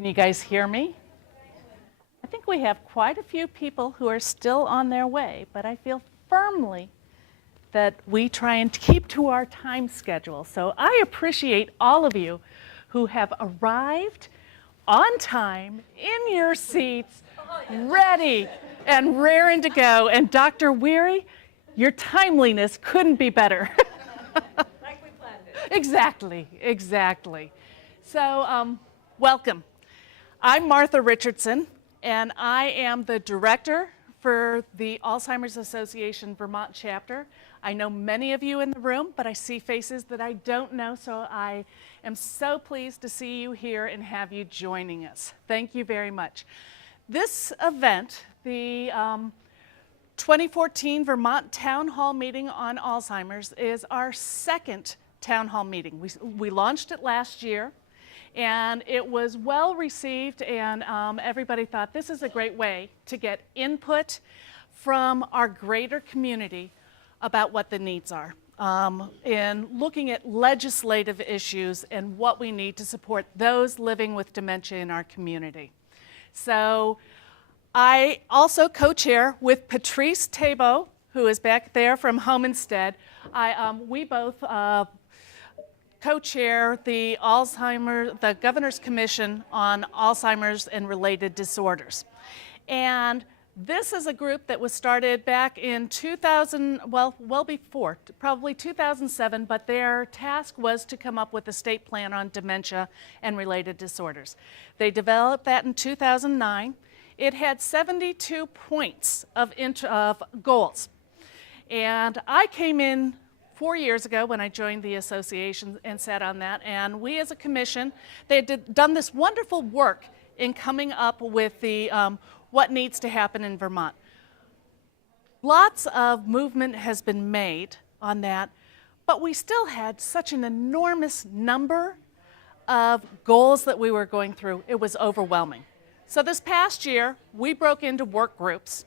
Can you guys hear me? I think we have quite a few people who are still on their way, but I feel firmly that we try and keep to our time schedule. So I appreciate all of you who have arrived on time, in your seats, ready and raring to go. And Dr. Weary, your timeliness couldn't be better. Like we planned it. Exactly. So welcome. I'm Martha Richardson, and I am the director for the Alzheimer's Association Vermont chapter. I know many of you in the room, but I see faces that I don't know, so I am so pleased to see you here and have you joining us. Thank you very much. This event, the 2014 Vermont Town Hall Meeting on Alzheimer's, is our second town hall meeting. We launched it last year, and it was well received, and everybody thought this is a great way to get input from our greater community about what the needs are in looking at legislative issues and what we need to support those living with dementia in our community. So I also co-chair with Patrice Thébault, who is back there from Home Instead. We both co-chair the Governor's Commission on Alzheimer's and Related Disorders. And this is a group that was started back in 2000, well before, probably 2007, but their task was to come up with a state plan on dementia and related disorders. They developed that in 2009. It had 72 points of goals. And I came in 4 years ago when I joined the association and sat on that, and we as a commission, they had done this wonderful work in coming up with the what needs to happen in Vermont. Lots of movement has been made on that, but we still had such an enormous number of goals that we were going through. It was overwhelming. So this past year, we broke into work groups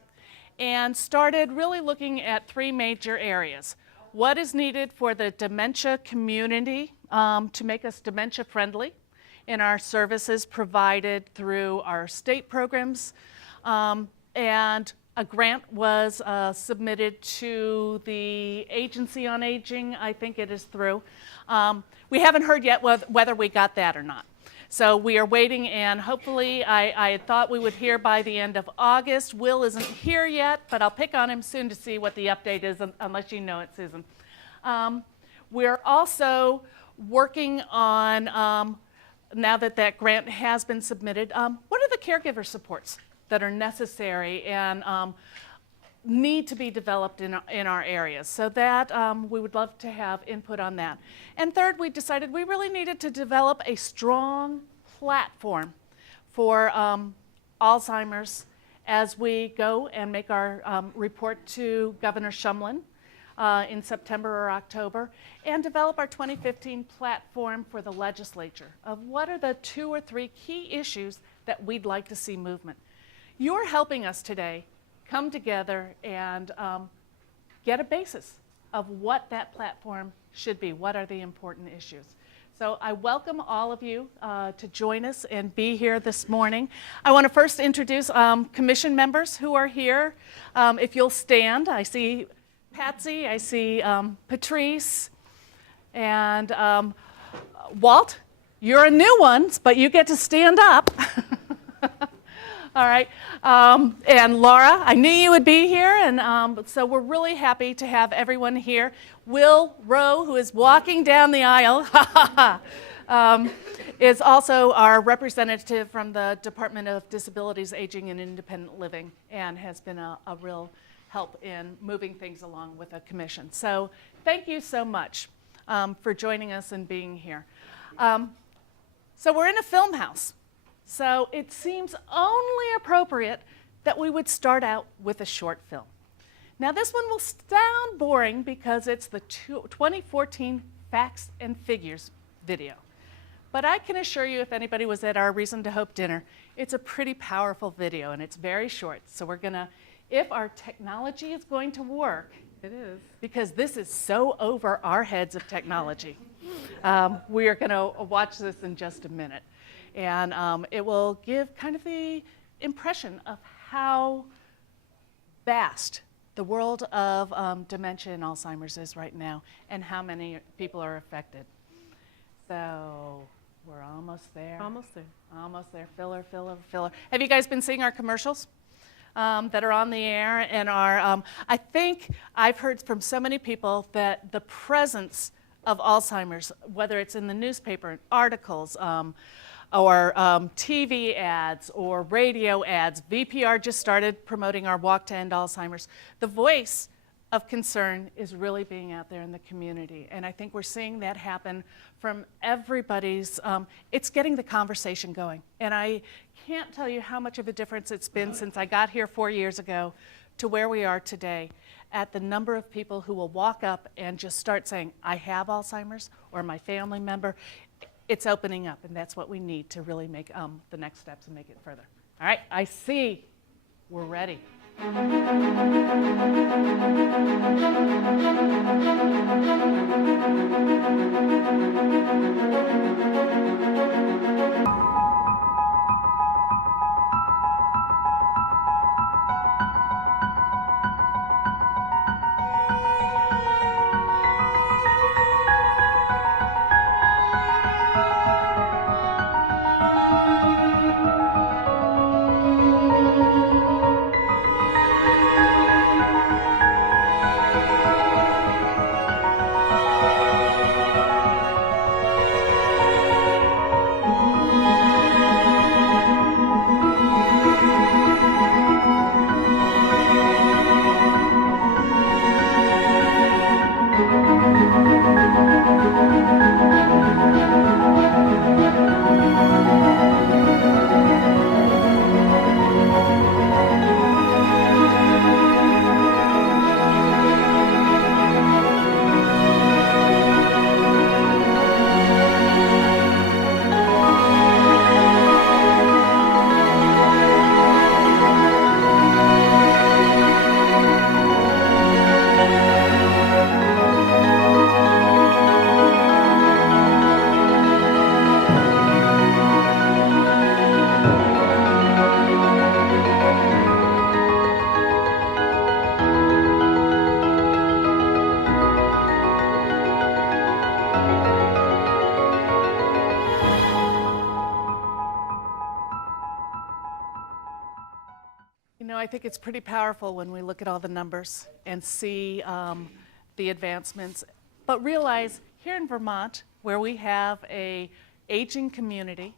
and started really looking at three major areas. What is needed for the dementia community to make us dementia friendly in our services provided through our state programs, and a grant was submitted to the Agency on Aging. I think it is through. We haven't heard yet whether we got that or not. So we are waiting, and hopefully I had thought we would hear by the end of August. Will isn't here yet, but I'll pick on him soon to see what the update is, unless you know it, Susan. We're also working on, now that that grant has been submitted, what are the caregiver supports that are necessary and need to be developed in our areas? So that we would love to have input on that. And third, we decided we really needed to develop a strong platform for Alzheimer's as we go and make our report to Governor Shumlin in September or October, and develop our 2015 platform for the legislature of what are the 2 or 3 key issues that we'd like to see movement. You're helping us today come together and get a basis of what that platform should be. What are the important issues? So I welcome all of you to join us and be here this morning. I want to first introduce commission members who are here. If you'll stand, I see Patsy, I see Patrice, and Walt. You're a new one, but you get to stand up. All right, and Laura, I knew you would be here, and so we're really happy to have everyone here. Will Rowe, who is walking down the aisle, is also our representative from the Department of Disabilities, Aging, and Independent Living, and has been a real help in moving things along with the commission. So thank you so much for joining us and being here. So we're in a film house. So it seems only appropriate that we would start out with a short film. Now this one will sound boring because it's the 2014 Facts and Figures video. But I can assure you, if anybody was at our Reason to Hope dinner, it's a pretty powerful video, and it's very short. So we're gonna, if our technology is going to work, It is. because this is so over our heads of technology. We are going to watch this in just a minute. And it will give kind of the impression of how vast the world of dementia and Alzheimer's is right now and how many people are affected. So we're almost there. Almost there. Almost there. Filler, filler, filler. Have you guys been seeing our commercials that are on the air and are, I think I've heard from so many people that the presence of Alzheimer's, whether it's in the newspaper, articles, or TV ads or radio ads. VPR just started promoting our Walk to End Alzheimer's. The voice of concern is really being out there in the community. And I think we're seeing that happen from everybody's, it's getting the conversation going. And I can't tell you how much of a difference it's been since I got here 4 years ago to where we are today at the number of people who will walk up and just start saying, I have Alzheimer's, or my family member. It's opening up, and that's what we need to really make the next steps and make it further. All right, I see we're ready. You know, I think it's pretty powerful when we look at all the numbers and see the advancements, but realize here in Vermont, where we have a aging community,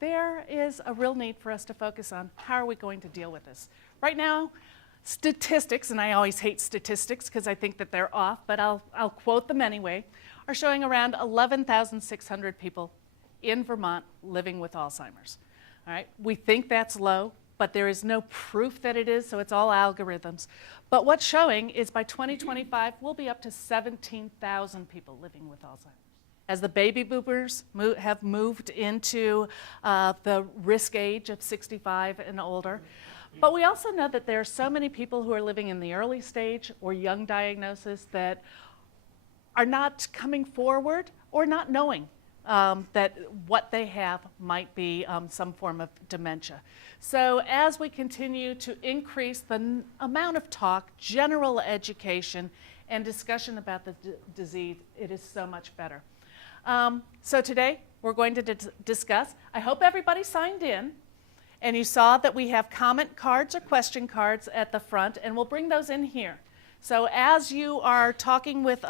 there is a real need for us to focus on how are we going to deal with this. Right now, statistics, and I always hate statistics because I think that they're off, but I'll quote them anyway, are showing around 11,600 people in Vermont living with Alzheimer's. All right, we think that's low, but there is no proof that it is, so it's all algorithms. But what's showing is by 2025, we'll be up to 17,000 people living with Alzheimer's. As the baby boomers have moved into the risk age of 65 and older. But we also know that there are so many people who are living in the early stage or young diagnosis that are not coming forward or not knowing that what they have might be some form of dementia. So as we continue to increase the amount of talk, general education, and discussion about the disease, it is so much better. So today we're going to discuss, I hope everybody signed in, and you saw that we have comment cards or question cards at the front, and we'll bring those in here. So as you are talking with,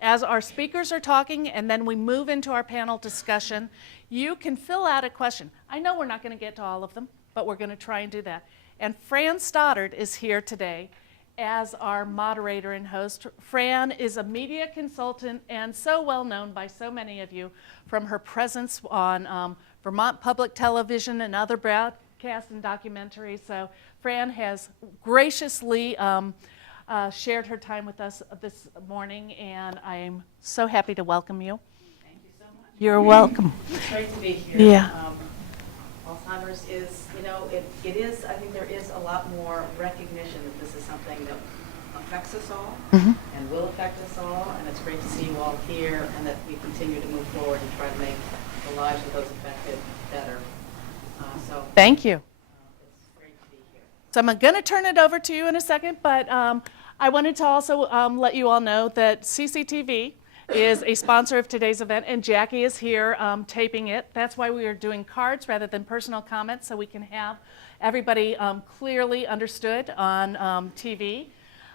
as our speakers are talking, and then we move into our panel discussion, you can fill out a question. I know we're not going to get to all of them, but we're going to try and do that. And Fran Stoddard is here today as our moderator and host. Fran is a media consultant and so well known by so many of you from her presence on Vermont Public Television and other broadcasts and documentaries. So Fran has graciously shared her time with us this morning, and I am so happy to welcome you. Thank you so much. You're welcome. It's great to be here. Yeah. Alzheimer's is, you know, it is, I think there is a lot more recognition that this is something that affects us all Mhm. and will affect us all, and it's great to see you all here and that we continue to move forward and try to make the lives of those affected better. Thank you. It's great to be here. So I'm going to turn it over to you in a second, but I wanted to also let you all know that CCTV is a sponsor of today's event, and Jackie is here taping it. That's why we are doing cards rather than personal comments, so we can have everybody clearly understood on TV.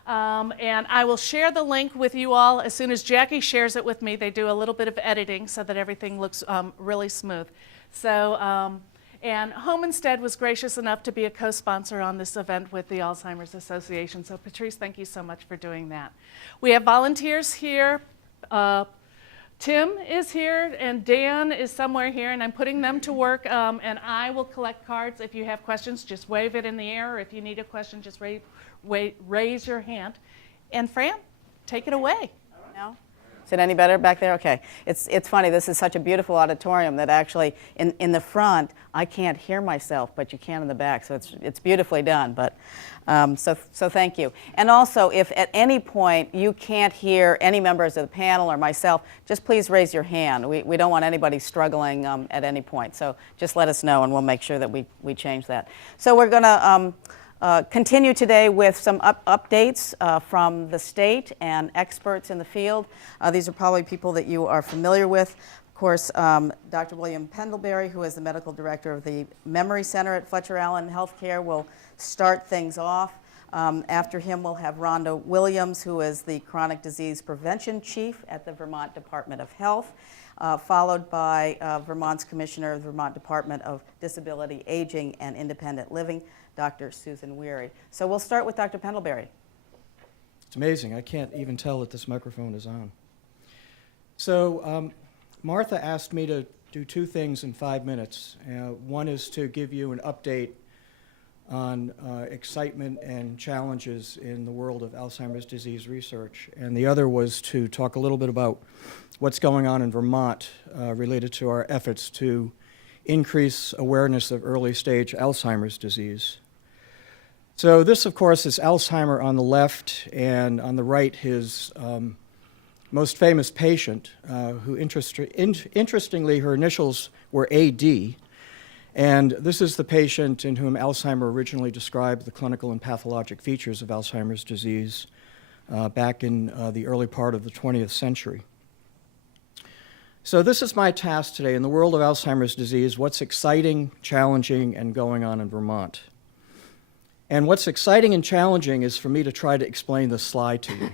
And I will share the link with you all as soon as Jackie shares it with me. They do a little bit of editing so that everything looks really smooth. So, and Home Instead was gracious enough to be a co-sponsor on this event with the Alzheimer's Association. So Patrice, thank you so much for doing that. We have volunteers here. Tim is here and Dan is somewhere here, and I'm putting them to work, and I will collect cards. If you have questions, just wave it in the air, or if you need a question, just raise your hand. And Fran, take it away. No? Is it any better back there? Okay. It's funny. This is such a beautiful auditorium that actually in the front I can't hear myself, but you can in the back. So it's beautifully done. But so thank you. And also, if at any point you can't hear any members of the panel or myself, just please raise your hand. We don't want anybody struggling at any point. So just let us know, and we'll make sure that we change that. So we're going to continue today with some updates from the state and experts in the field. These are probably people that you are familiar with. Of course, Dr. William Pendlebury, who is the medical director of the Memory Center at Fletcher Allen Healthcare, will start things off. After him, we'll have Rhonda Williams, who is the chronic disease prevention chief at the Vermont Department of Health, followed by Vermont's commissioner of the Vermont Department of Disability, Aging, and Independent Living, Dr. Susan Weary. So we'll start with Dr. Pendlebury. It's amazing. I can't even tell that this microphone is on. So Martha asked me to do two things in 5 minutes. One is to give you an update on excitement and challenges in the world of Alzheimer's disease research. And the other was to talk a little bit about what's going on in Vermont related to our efforts to increase awareness of early-stage Alzheimer's disease. So this, of course, is Alzheimer on the left, and on the right, his most famous patient, who interestingly, her initials were AD. And this is the patient in whom Alzheimer originally described the clinical and pathologic features of Alzheimer's disease back in the early part of the 20th century. So this is my task today in the world of Alzheimer's disease: what's exciting, challenging, and going on in Vermont. And what's exciting and challenging is for me to try to explain this slide to you.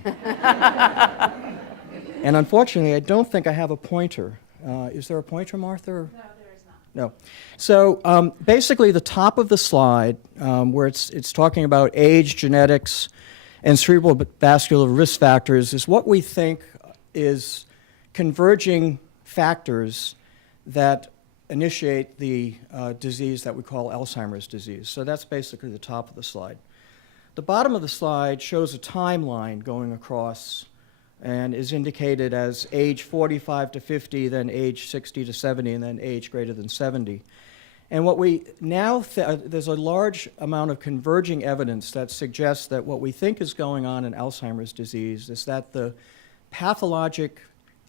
And unfortunately, I don't think I have a pointer. Is there a pointer, Martha? No, there is not. No. So basically, the top of the slide, where it's talking about age, genetics, and cerebral vascular risk factors, is what we think is converging factors that initiate the disease that we call Alzheimer's disease. So that's basically the top of the slide. The bottom of the slide shows a timeline going across and is indicated as age 45 to 50, then age 60 to 70, and then age greater than 70. And what we now, there's a large amount of converging evidence that suggests that what we think is going on in Alzheimer's disease is that the pathologic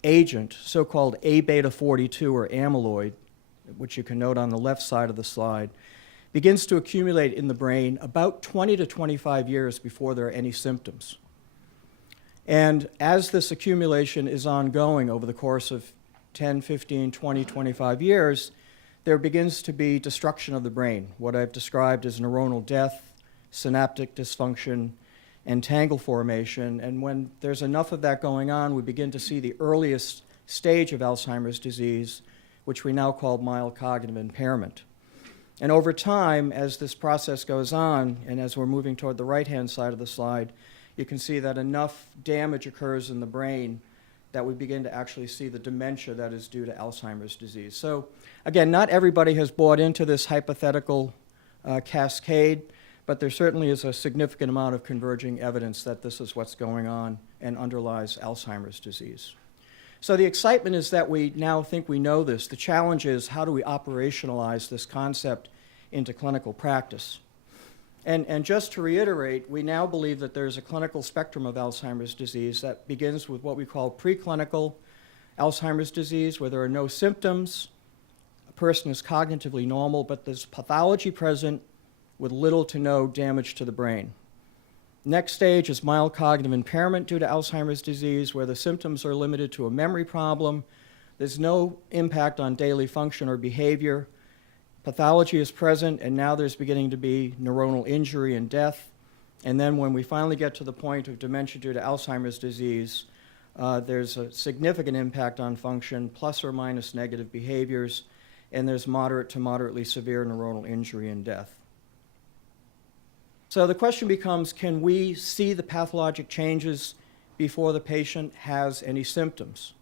agent, so-called A-beta 42 or amyloid, which you can note on the left side of the slide, begins to accumulate in the brain about 20 to 25 years before there are any symptoms. And as this accumulation is ongoing over the course of 10, 15, 20, 25 years, there begins to be destruction of the brain, what I've described as neuronal death, synaptic dysfunction, and tangle formation. And when there's enough of that going on, we begin to see the earliest stage of Alzheimer's disease, which we now call mild cognitive impairment. And over time, as this process goes on, and as we're moving toward the right-hand side of the slide, you can see that enough damage occurs in the brain that we begin to actually see the dementia that is due to Alzheimer's disease. So again, not everybody has bought into this hypothetical cascade, but there certainly is a significant amount of converging evidence that this is what's going on and underlies Alzheimer's disease. So the excitement is that we now think we know this. The challenge is, how do we operationalize this concept into clinical practice? And just to reiterate, we now believe that there's a clinical spectrum of Alzheimer's disease that begins with what we call preclinical Alzheimer's disease, where there are no symptoms, a person is cognitively normal, but there's pathology present with little to no damage to the brain. Next stage is mild cognitive impairment due to Alzheimer's disease, where the symptoms are limited to a memory problem. There's no impact on daily function or behavior. Pathology is present, and now there's beginning to be neuronal injury and death. And then when we finally get to the point of dementia due to Alzheimer's disease, there's a significant impact on function, plus or minus negative behaviors, and there's moderate to moderately severe neuronal injury and death. So the question becomes, can we see the pathologic changes before the patient has any symptoms?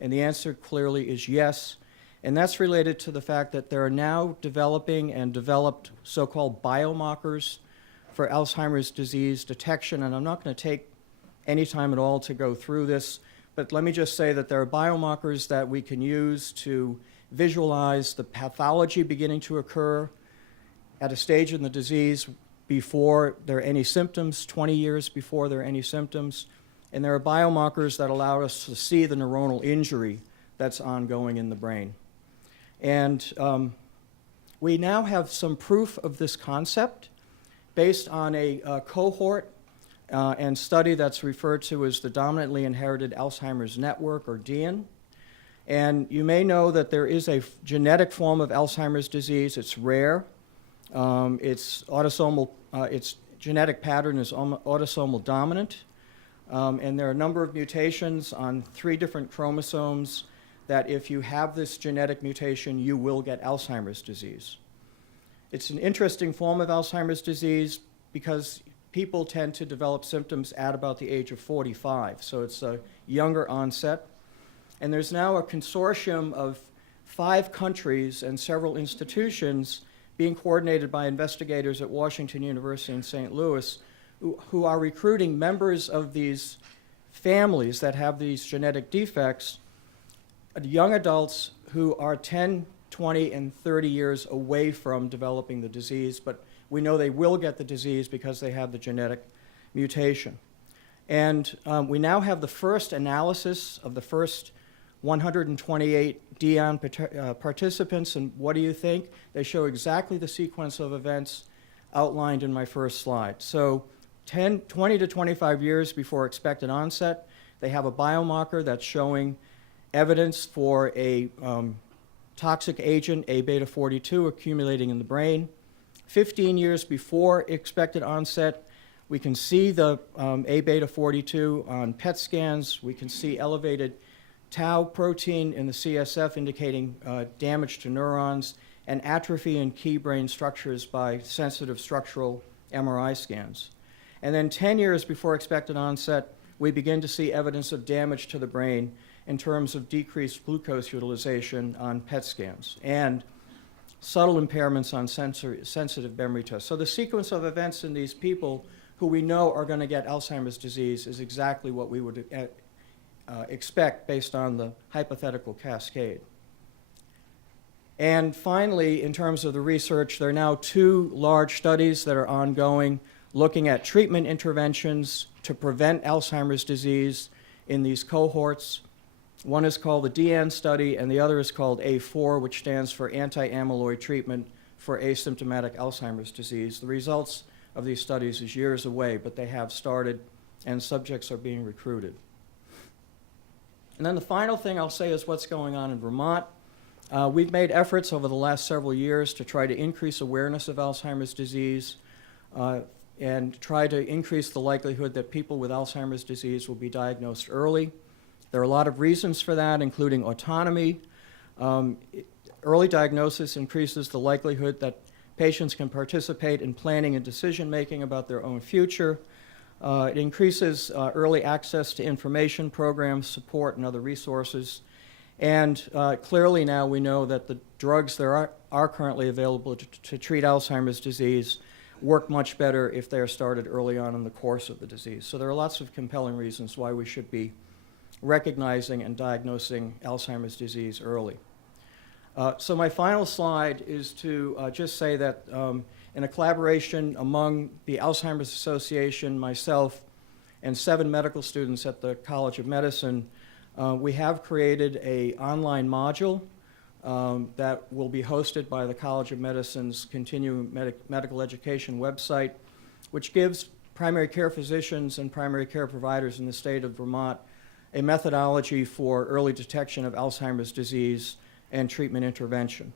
And the answer clearly is yes. And that's related to the fact that there are now developing and developed so-called biomarkers for Alzheimer's disease detection. And I'm not going to take any time at all to go through this, but let me just say that there are biomarkers that we can use to visualize the pathology beginning to occur at a stage in the disease before there are any symptoms, 20 years before there are any symptoms. And there are biomarkers that allow us to see the neuronal injury that's ongoing in the brain. And we now have some proof of this concept based on a cohort and study that's referred to as the Dominantly Inherited Alzheimer's Network, or DIAN. And you may know that there is a genetic form of Alzheimer's disease. It's rare. Its genetic pattern is autosomal dominant. And there are a number of mutations on 3 different chromosomes that if you have this genetic mutation, you will get Alzheimer's disease. It's an interesting form of Alzheimer's disease because people tend to develop symptoms at about the age of 45, so it's a younger onset. And there's now a consortium of 5 countries and several institutions being coordinated by investigators at Washington University in St. Louis who are recruiting members of these families that have these genetic defects, young adults who are 10, 20, and 30 years away from developing the disease, but we know they will get the disease because they have the genetic mutation. And we now have the first analysis of the first 128 DIAN participants, and what do you think? They show exactly the sequence of events outlined in my first slide. So 20 to 25 years before expected onset, they have a biomarker that's showing evidence for a toxic agent, A-beta 42, accumulating in the brain. 15 years before expected onset, we can see the A-beta 42 on PET scans. We can see elevated tau protein in the CSF indicating damage to neurons, and atrophy in key brain structures by sensitive structural MRI scans. And then 10 years before expected onset, we begin to see evidence of damage to the brain in terms of decreased glucose utilization on PET scans and subtle impairments on sensitive memory tests. So the sequence of events in these people who we know are going to get Alzheimer's disease is exactly what we would expect based on the hypothetical cascade. And finally, in terms of the research, there are now 2 large studies that are ongoing looking at treatment interventions to prevent Alzheimer's disease in these cohorts. One is called the DIAN study, and the other is called A4, which stands for Anti-Amyloid Treatment for Asymptomatic Alzheimer's Disease. The results of these studies is years away, but they have started, and subjects are being recruited. And then the final thing I'll say is what's going on in Vermont. We've made efforts over the last several years to try to increase awareness of Alzheimer's disease and try to increase the likelihood that people with Alzheimer's disease will be diagnosed early. There are a lot of reasons for that, including autonomy. Early diagnosis increases the likelihood that patients can participate in planning and decision-making about their own future. It increases early access to information, programs, support, and other resources. And clearly now we know that the drugs that are currently available to treat Alzheimer's disease work much better if they are started early on in the course of the disease. So there are lots of compelling reasons why we should be recognizing and diagnosing Alzheimer's disease early. So my final slide is to just say that in a collaboration among the Alzheimer's Association, myself, and 7 medical students at the College of Medicine, we have created an online module that will be hosted by the College of Medicine's Continuing Medical Education website, which gives primary care physicians and primary care providers in the state of Vermont a methodology for early detection of Alzheimer's disease and treatment intervention.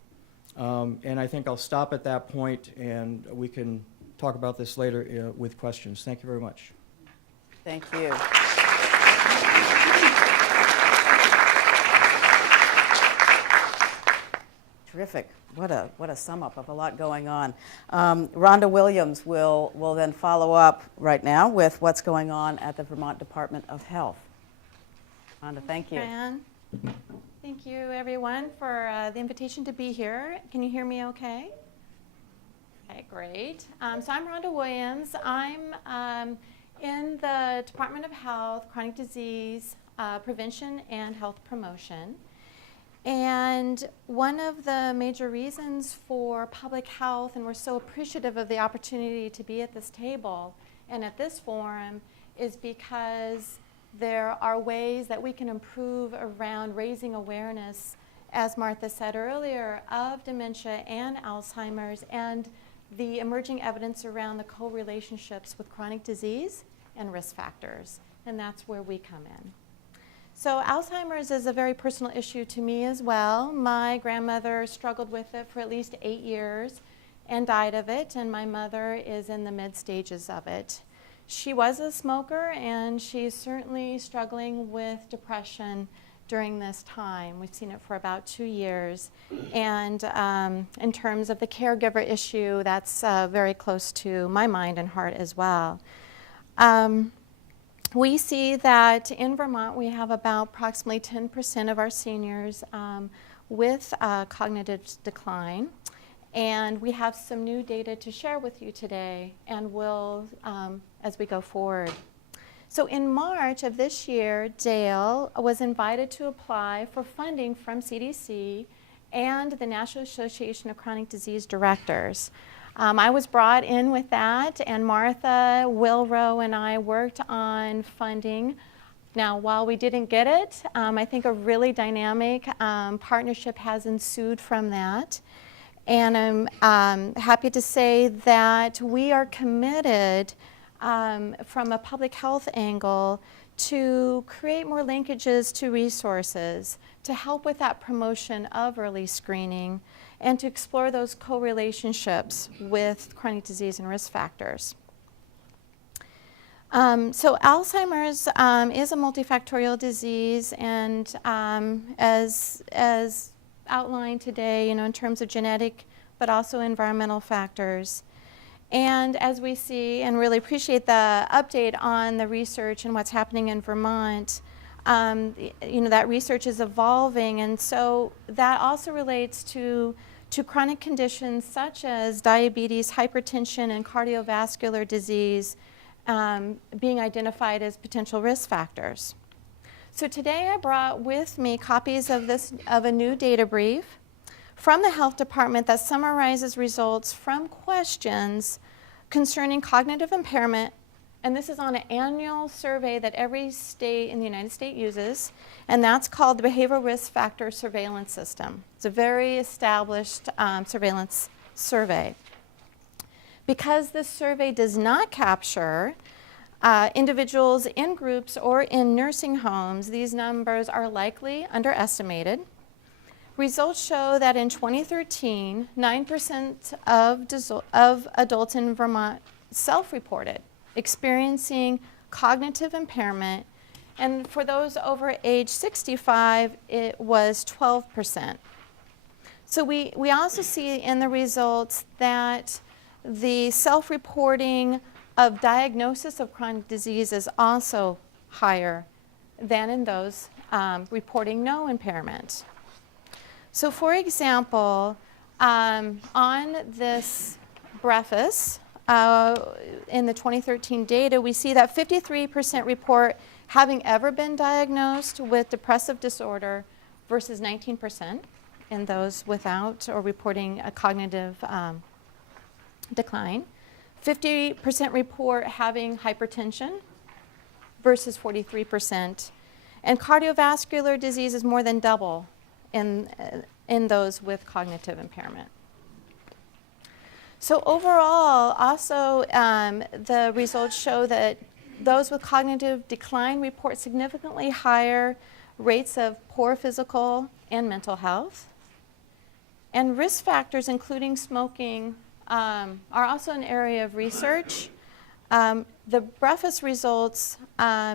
And I think I'll stop at that point, and we can talk about this later with questions. Thank you very much. Thank you. Terrific. What a sum up of a lot going on. Rhonda Williams will then follow up right now with what's going on at the Vermont Department of Health. Rhonda, thank you. Fran. Thank you, everyone, for the invitation to be here. Can you hear me okay? Okay, great. So I'm Rhonda Williams. I'm in the Department of Health, Chronic Disease Prevention and Health Promotion. And one of the major reasons for public health, and we're so appreciative of the opportunity to be at this table and at this forum, is because there are ways that we can improve around raising awareness, as Martha said earlier, of dementia and Alzheimer's and the emerging evidence around the co-relationships with chronic disease and risk factors. And that's where we come in. So Alzheimer's is a very personal issue to me as well. My grandmother struggled with it for at least 8 years and died of it, and my mother is in the mid stages of it. She was a smoker, and she's certainly struggling with depression during this time. We've seen it for about 2 years. And in terms of the caregiver issue, that's very close to my mind and heart as well. We see that in Vermont we have about approximately 10% of our seniors with cognitive decline. And we have some new data to share with you today, and we'll as we go forward. So in March of this year, Dale was invited to apply for funding from CDC and the National Association of Chronic Disease Directors. I was brought in with that, and Martha, Wilrow, and I worked on funding. Now, while we didn't get it, I think a really dynamic partnership has ensued from that. And I'm happy to say that we are committed from a public health angle to create more linkages to resources, to help with that promotion of early screening, and to explore those co-relationships with chronic disease and risk factors. So Alzheimer's is a multifactorial disease, and as outlined today, in terms of genetic, but also environmental factors. And as we see and really appreciate the update on the research and what's happening in Vermont, that research is evolving, and so that also relates to chronic conditions such as diabetes, hypertension, and cardiovascular disease being identified as potential risk factors. So today I brought with me copies of a new data brief from the health department that summarizes results from questions concerning cognitive impairment, and this is on an annual survey that every state in the United States uses, and that's called the Behavioral Risk Factor Surveillance System. It's a very established surveillance survey. Because this survey does not capture individuals in groups or in nursing homes, these numbers are likely underestimated. Results show that in 2013, 9% of adults in Vermont self-reported experiencing cognitive impairment, and for those over age 65, it was 12%. So we also see in the results that the self-reporting of diagnosis of chronic disease is also higher than in those reporting no impairment. So for example, on this preface, in the 2013 data, we see that 53% report having ever been diagnosed with depressive disorder versus 19% in those without or reporting a cognitive decline. 50% report having hypertension versus 43%. And cardiovascular disease is more than double in those with cognitive impairment. So overall, also, the results show that those with cognitive decline report significantly higher rates of poor physical and mental health. And risk factors, including smoking, are also an area of research. The BREFAS results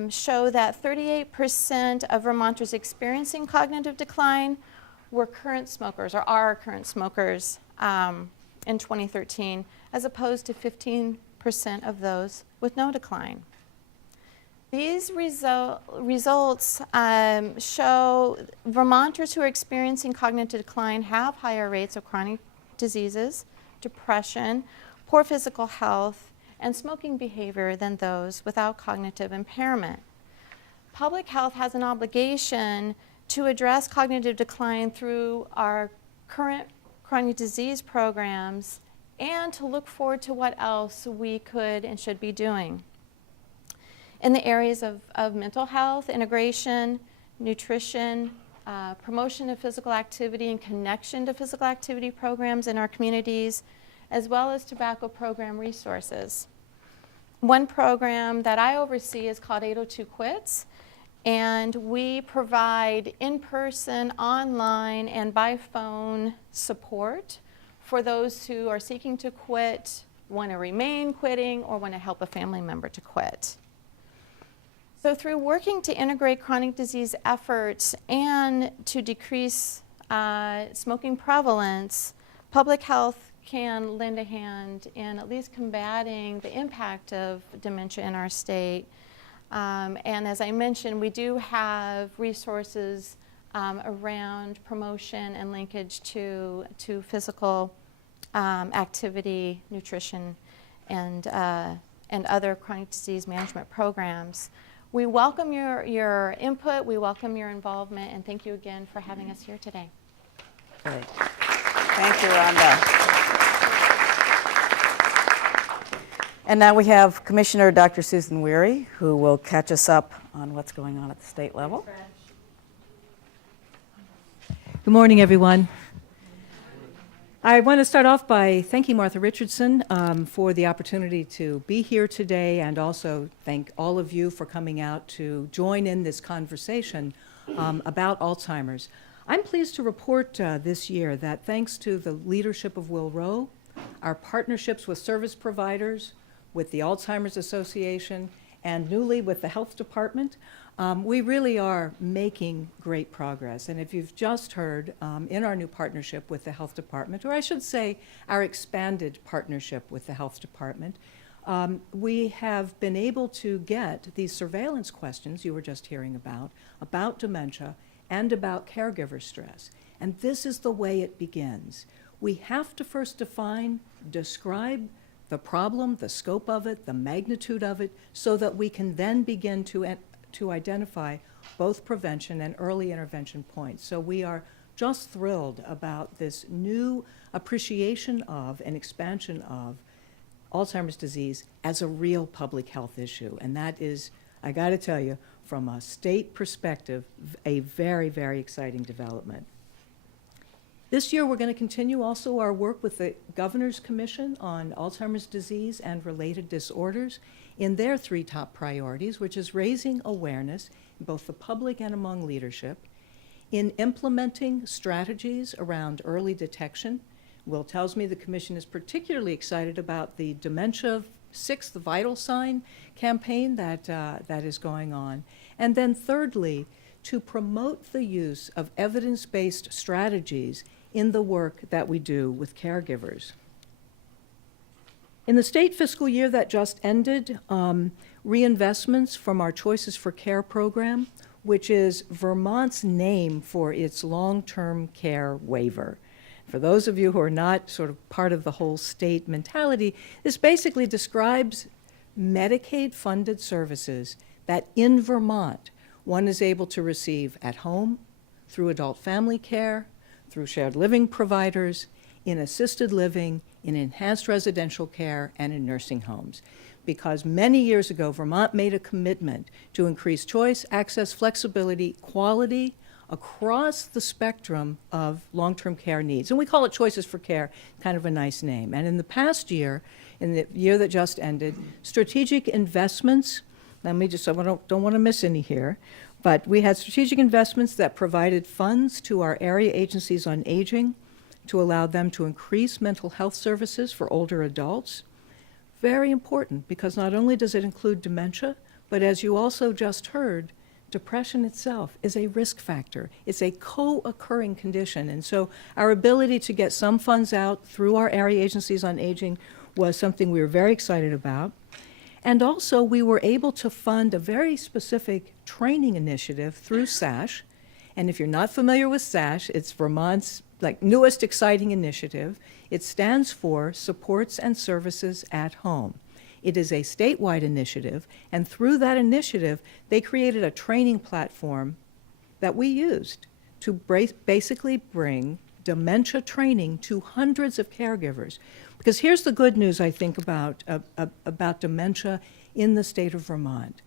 show that 38% of Vermonters experiencing cognitive decline were current smokers or are current smokers in 2013, as opposed to 15% of those with no decline. These results show Vermonters who are experiencing cognitive decline have higher rates of chronic diseases, depression, poor physical health, and smoking behavior than those without cognitive impairment. Public health has an obligation to address cognitive decline through our current chronic disease programs and to look forward to what else we could and should be doing. In the areas of mental health, integration, nutrition, promotion of physical activity and connection to physical activity programs in our communities, as well as tobacco program resources. One program that I oversee is called 802 Quits, and we provide in-person, online, and by phone support for those who are seeking to quit, want to remain quitting, or want to help a family member to quit. So through working to integrate chronic disease efforts and to decrease smoking prevalence, public health can lend a hand in at least combating the impact of dementia in our state. And as I mentioned, we do have resources around promotion and linkage to physical activity, nutrition, and other chronic disease management programs. We welcome your input, we welcome your involvement, and thank you again for having us here today. Great. Thank you, Rhonda. And now we have Commissioner Dr. Susan Weary, who will catch us up on what's going on at the state level. Good morning, everyone. I want to start off by thanking Martha Richardson for the opportunity to be here today, and also thank all of you for coming out to join in this conversation about Alzheimer's. I'm pleased to report this year that thanks to the leadership of Will Rowe, our partnerships with service providers, with the Alzheimer's Association, and newly with the Health Department, we really are making great progress. And if you've just heard, in our new partnership with the Health Department, or I should say our expanded partnership with the Health Department, we have been able to get these surveillance questions you were just hearing about dementia and about caregiver stress. And this is the way it begins. We have to first describe the problem, the scope of it, the magnitude of it, so that we can then begin to identify both prevention and early intervention points. So we are just thrilled about this new appreciation of and expansion of Alzheimer's disease as a real public health issue. And that is, I got to tell you, from a state perspective, a very, very exciting development. This year, we're going to continue also our work with the Governor's Commission on Alzheimer's disease and related disorders in their 3 top priorities, which is raising awareness in both the public and among leadership, in implementing strategies around early detection. Will tells me the Commission is particularly excited about the Dementia 6th Vital Sign campaign that is going on. And then thirdly, to promote the use of evidence-based strategies in the work that we do with caregivers. In the state fiscal year that just ended, reinvestments from our Choices for Care program, which is Vermont's name for its long-term care waiver. For those of you who are not sort of part of the whole state mentality, this basically describes Medicaid-funded services that in Vermont one is able to receive at home, through adult family care, through shared living providers, in assisted living, in enhanced residential care, and in nursing homes. Because many years ago, Vermont made a commitment to increase choice, access, flexibility, quality across the spectrum of long-term care needs. And we call it Choices for Care, kind of a nice name. And in the past year, in the year that just ended, strategic investments, I don't want to miss any here, but we had strategic investments that provided funds to our area agencies on aging to allow them to increase mental health services for older adults. Very important, because not only does it include dementia, but as you also just heard, depression itself is a risk factor. It's a co-occurring condition. And so our ability to get some funds out through our area agencies on aging was something we were very excited about. And also, we were able to fund a very specific training initiative through SASH. And if you're not familiar with SASH, it's Vermont's newest exciting initiative. It stands for Supports and Services at Home. It is a statewide initiative, and through that initiative, they created a training platform that we used to basically bring dementia training to hundreds of caregivers. Because here's the good news, I think, about dementia in the state of Vermont.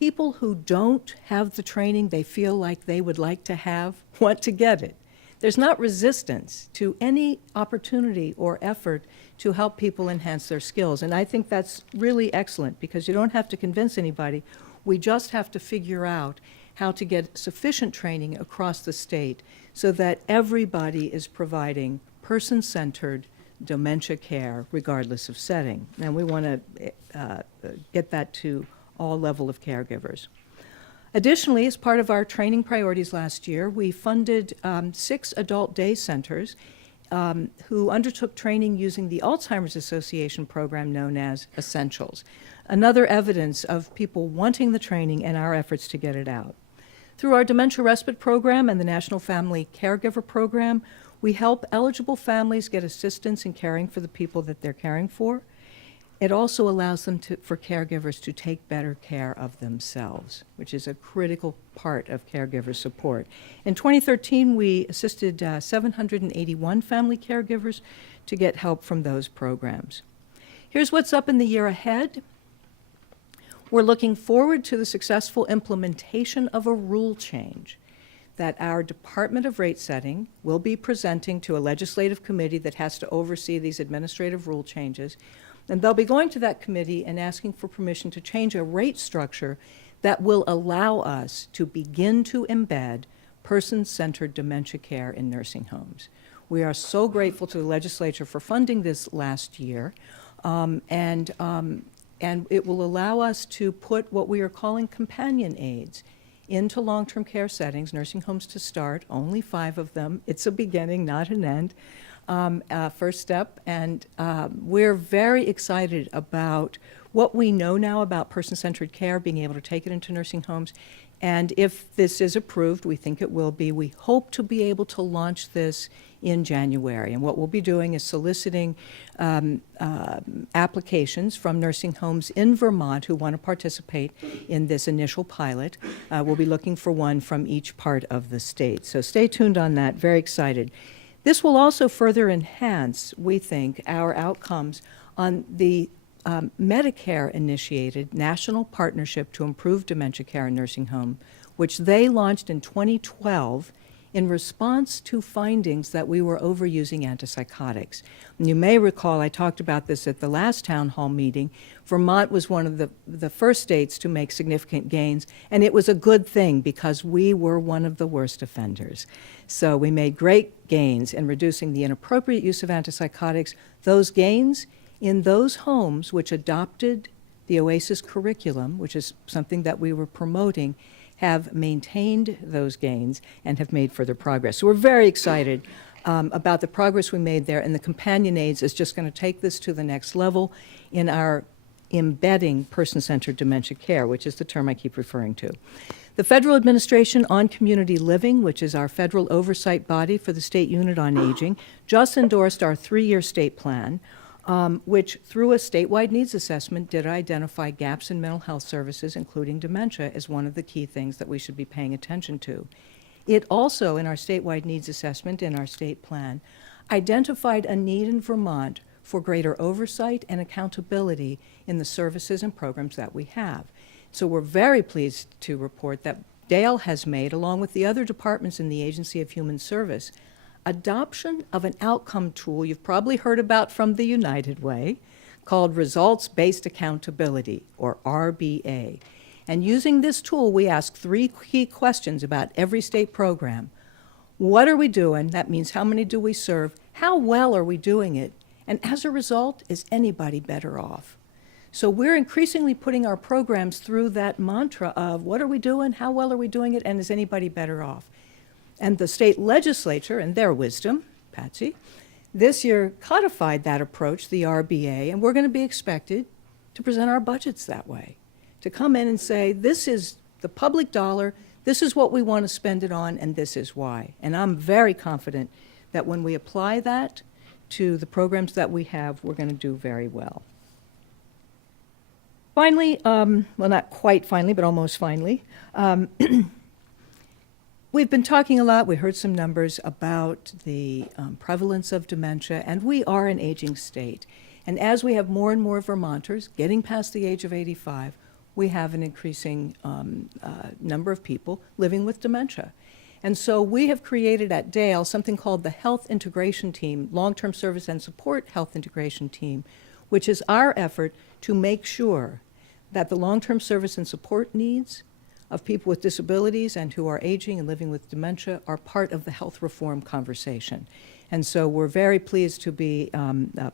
People who don't have the training they feel like they would like to have want to get it. There's not resistance to any opportunity or effort to help people enhance their skills. And I think that's really excellent, because you don't have to convince anybody. We just have to figure out how to get sufficient training across the state so that everybody is providing person-centered dementia care regardless of setting. And we want to get that to all level of caregivers. Additionally, as part of our training priorities last year, we funded 6 adult day centers who undertook training using the Alzheimer's Association program known as Essentials. Another evidence of people wanting the training and our efforts to get it out. Through our Dementia Respite Program and the National Family Caregiver Program, we help eligible families get assistance in caring for the people that they're caring for. It also allows them for caregivers to take better care of themselves, which is a critical part of caregiver support. In 2013, we assisted 781 family caregivers to get help from those programs. Here's what's up in the year ahead. We're looking forward to the successful implementation of a rule change that our Department of Rate Setting will be presenting to a legislative committee that has to oversee these administrative rule changes. And they'll be going to that committee and asking for permission to change a rate structure that will allow us to begin to embed person-centered dementia care in nursing homes. We are so grateful to the legislature for funding this last year, and it will allow us to put what we are calling companion aids into long-term care settings, nursing homes to start, only 5 of them. It's a beginning, not an end. First step, and we're very excited about what we know now about person-centered care, being able to take it into nursing homes. And if this is approved, we think it will be, we hope to be able to launch this in January. And what we'll be doing is soliciting applications from nursing homes in Vermont who want to participate in this initial pilot. We'll be looking for one from each part of the state. So stay tuned on that, very excited. This will also further enhance, we think, our outcomes on the Medicare-initiated National Partnership to Improve Dementia Care in Nursing Home, which they launched in 2012 in response to findings that we were overusing antipsychotics. And you may recall I talked about this at the last town hall meeting. Vermont was one of the first states to make significant gains, and it was a good thing because we were one of the worst offenders. So we made great gains in reducing the inappropriate use of antipsychotics. Those gains in those homes which adopted the OASIS curriculum, which is something that we were promoting, have maintained those gains and have made further progress. So we're very excited about the progress we made there, and the companion aids is just going to take this to the next level in our embedding person-centered dementia care, which is the term I keep referring to. The Federal Administration on Community Living, which is our federal oversight body for the State Unit on Aging, just endorsed our 3-year state plan, which through a statewide needs assessment did identify gaps in mental health services, including dementia, as one of the key things that we should be paying attention to. It also, in our statewide needs assessment, in our state plan, identified a need in Vermont for greater oversight and accountability in the services and programs that we have. So we're very pleased to report that Dale has made, along with the other departments in the Agency of Human Service, adoption of an outcome tool you've probably heard about from the United Way called Results-Based Accountability, or RBA. And using this tool, we ask 3 key questions about every state program. What are we doing? That means how many do we serve? How well are we doing it? And as a result, is anybody better off? So we're increasingly putting our programs through that mantra of what are we doing, how well are we doing it, and is anybody better off? And the state legislature, in their wisdom, Patsy, this year codified that approach, the RBA, and we're going to be expected to present our budgets that way, to come in and say, this is the public dollar, this is what we want to spend it on, and this is why. And I'm very confident that when we apply that to the programs that we have, we're going to do very well. Finally, well, not quite finally, but almost finally, we've been talking a lot, we heard some numbers about the prevalence of dementia, and we are an aging state. And as we have more and more Vermonters getting past the age of 85, we have an increasing number of people living with dementia. And so we have created at Dale something called the Health Integration Team, Long-Term Service and Support Health Integration Team, which is our effort to make sure that the long-term service and support needs of people with disabilities and who are aging and living with dementia are part of the health reform conversation. And so we're very pleased to be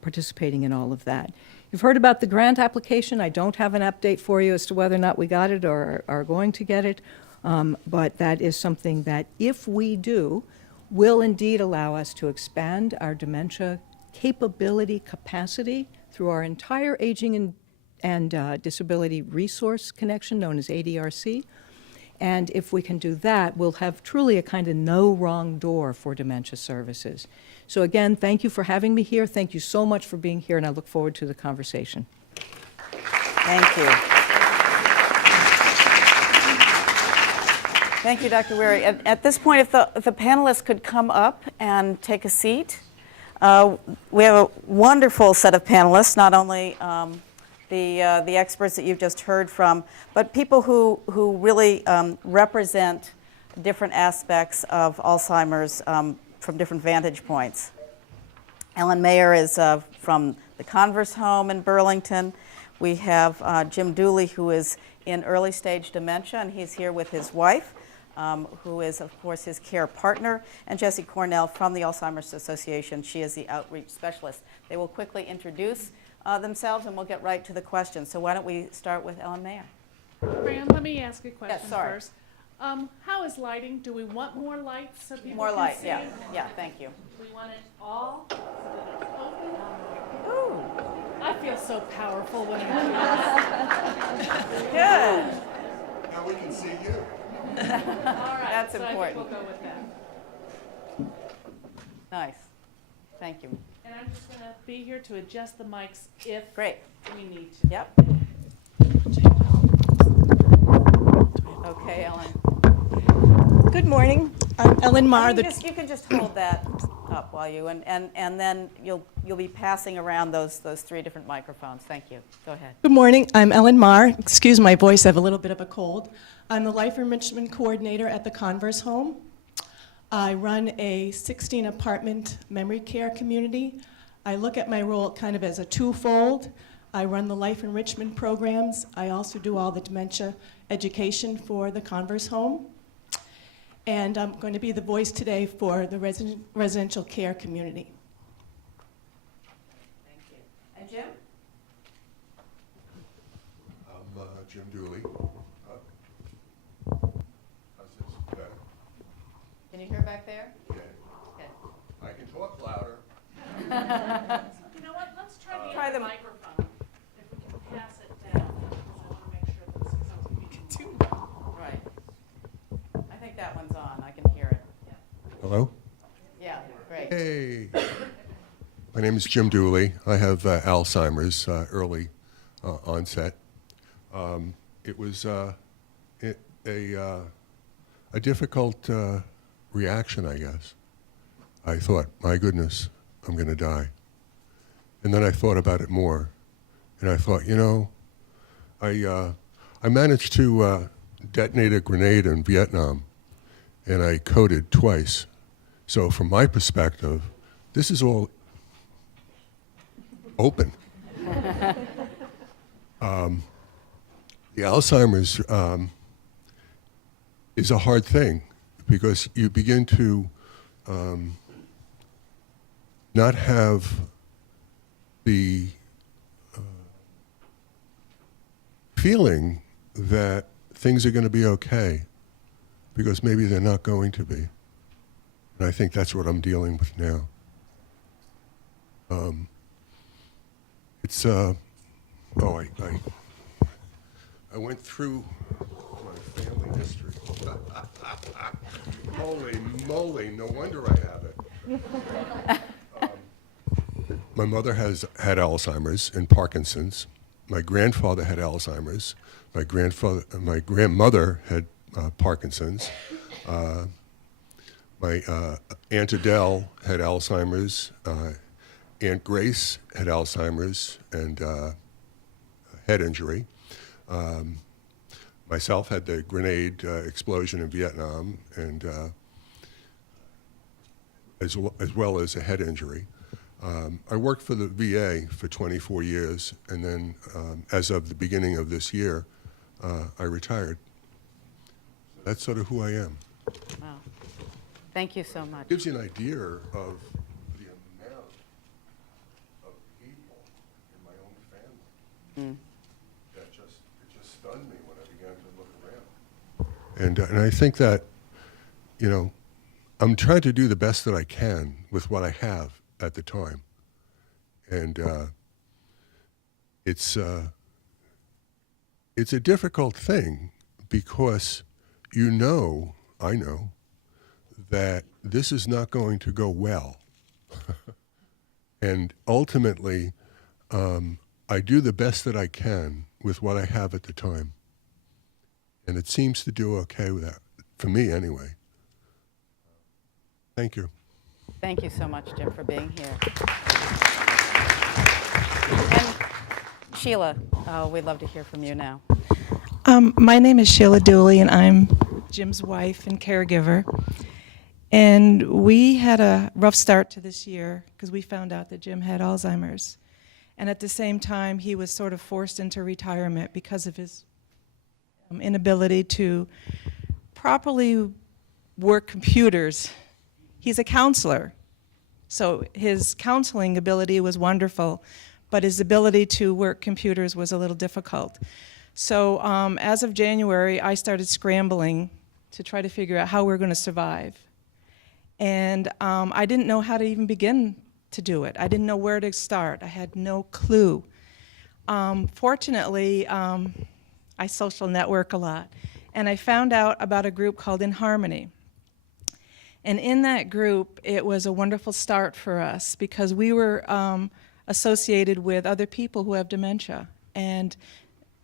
participating in all of that. You've heard about the grant application. I don't have an update for you as to whether or not we got it or are going to get it, but that is something that, if we do, will indeed allow us to expand our dementia capacity through our entire aging and disability resource connection known as ADRC. And if we can do that, we'll have truly a kind of no wrong door for dementia services. So again, thank you for having me here. Thank you so much for being here, and I look forward to the conversation. Thank you. Thank you, Dr. Weary. At this point, if the panelists could come up and take a seat. We have a wonderful set of panelists, not only the experts that you've just heard from, but people who really represent different aspects of Alzheimer's from different vantage points. Ellen Mayer is from the Converse Home in Burlington. We have Jim Dooley, who is in early stage dementia, and he's here with his wife, who is, of course, his care partner, and Jessie Cornell from the Alzheimer's Association. She is the outreach specialist. They will quickly introduce themselves, and we'll get right to the questions. So why don't we start with Ellen Mayer? Fran, let me ask a question sorry. first. How is lighting? Do we want more lights so people More can light, see? yeah. Yeah, thank you. We want it all so that it's open. Ooh, I feel so powerful when I'm good. Now we can see you. All right, That's so important. I think we'll go with that. Nice. Thank you. And I'm just going to be here to adjust the mics if Great. we need to. Yep. Okay, Ellen. Good morning. I'm Ellen Marr. You can just hold that up while you, and then you'll be passing around those 3 different microphones. Thank you. Go ahead. Good morning. I'm Ellen Marr. Excuse my voice, I have a little bit of a cold. I'm the Life Enrichment Coordinator at the Converse Home. I run a 16-apartment memory care community. I look at my role kind of as a twofold. I run the life enrichment programs. I also do all the dementia education for the Converse Home. And I'm going to be the voice today for the residential care community. Thank you. And Jim? I'm Jim Dooley. How's this? Better? Can you hear back there? Okay. Okay. I can talk louder. You know what? Let's try the Try other the- microphone. If we can pass it down, because I want to make sure that this is something we can do. Right. I think that one's on. I can hear it. Hello? Yeah, great. Hey. My name is Jim Dooley. I have Alzheimer's, early onset. It was a difficult reaction, I guess. I thought, my goodness, I'm going to die. And then I thought about it more, and I thought, you know, I managed to detonate a grenade in Vietnam, and I coded twice. So from my perspective, this is all open. The Alzheimer's is a hard thing because you begin to not have the feeling that things are going to be okay, because maybe they're not going to be. And I think that's what I'm dealing with now. I went through my family history. Holy moly, no wonder I have it. My mother had Alzheimer's and Parkinson's. My grandfather had Alzheimer's. My grandmother had Parkinson's. My Aunt Adele had Alzheimer's. Aunt Grace had Alzheimer's and head injury. Myself had the grenade explosion in Vietnam, and as well as a head injury. I worked for the VA for 24 years, and then as of the beginning of this year, I retired. That's sort of who I am. Wow. Thank you so much. Gives you an idea of the amount of people in my own family. It just stunned me when I began to look around. And I think that, you know, I'm trying to do the best that I can with what I have at the time. And it's a difficult thing because I know that this is not going to go well. And ultimately, I do the best that I can with what I have at the time. And it seems to do okay with that, for me anyway. Thank you. Thank you so much, Jim, for being here. And Sheila, we'd love to hear from you now. My name is Sheila Dooley, and I'm Jim's wife and caregiver. And we had a rough start to this year because we found out that Jim had Alzheimer's. And at the same time, he was sort of forced into retirement because of his inability to properly work computers. He's a counselor, so his counseling ability was wonderful, but his ability to work computers was a little difficult. So as of January, I started scrambling to try to figure out how we're going to survive. And I didn't know how to even begin to do it. I didn't know where to start. I had no clue. Fortunately, I social network a lot, and I found out about a group called In Harmony. And in that group, it was a wonderful start for us because we were associated with other people who have dementia, and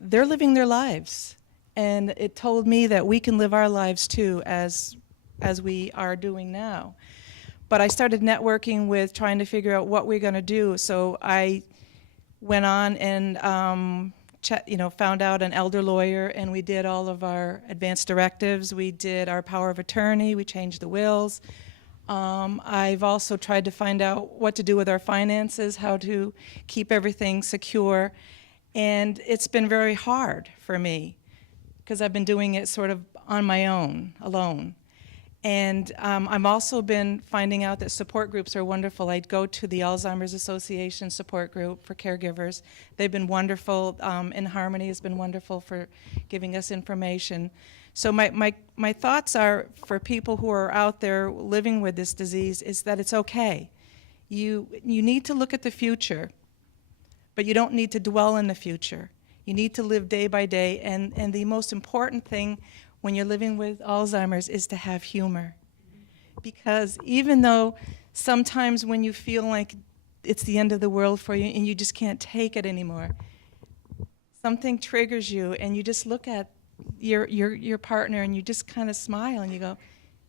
they're living their lives. And it told me that we can live our lives too, as we are doing now. But I started networking with trying to figure out what we're going to do. So I went on and found out an elder lawyer, and we did all of our advanced directives. We did our power of attorney. We changed the wills. I've also tried to find out what to do with our finances, how to keep everything secure. And it's been very hard for me because I've been doing it sort of on my own, alone. And I've also been finding out that support groups are wonderful. I'd go to the Alzheimer's Association support group for caregivers. They've been wonderful. In Harmony has been wonderful for giving us information. So my thoughts are for people who are out there living with this disease is that it's okay. You need to look at the future, but you don't need to dwell in the future. You need to live day by day. And the most important thing when you're living with Alzheimer's is to have humor. Because even though sometimes when you feel like it's the end of the world for you and you just can't take it anymore, something triggers you and you just look at your partner and you just kind of smile and you go,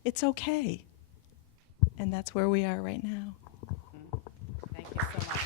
it's okay. And that's where we are right now. you so much.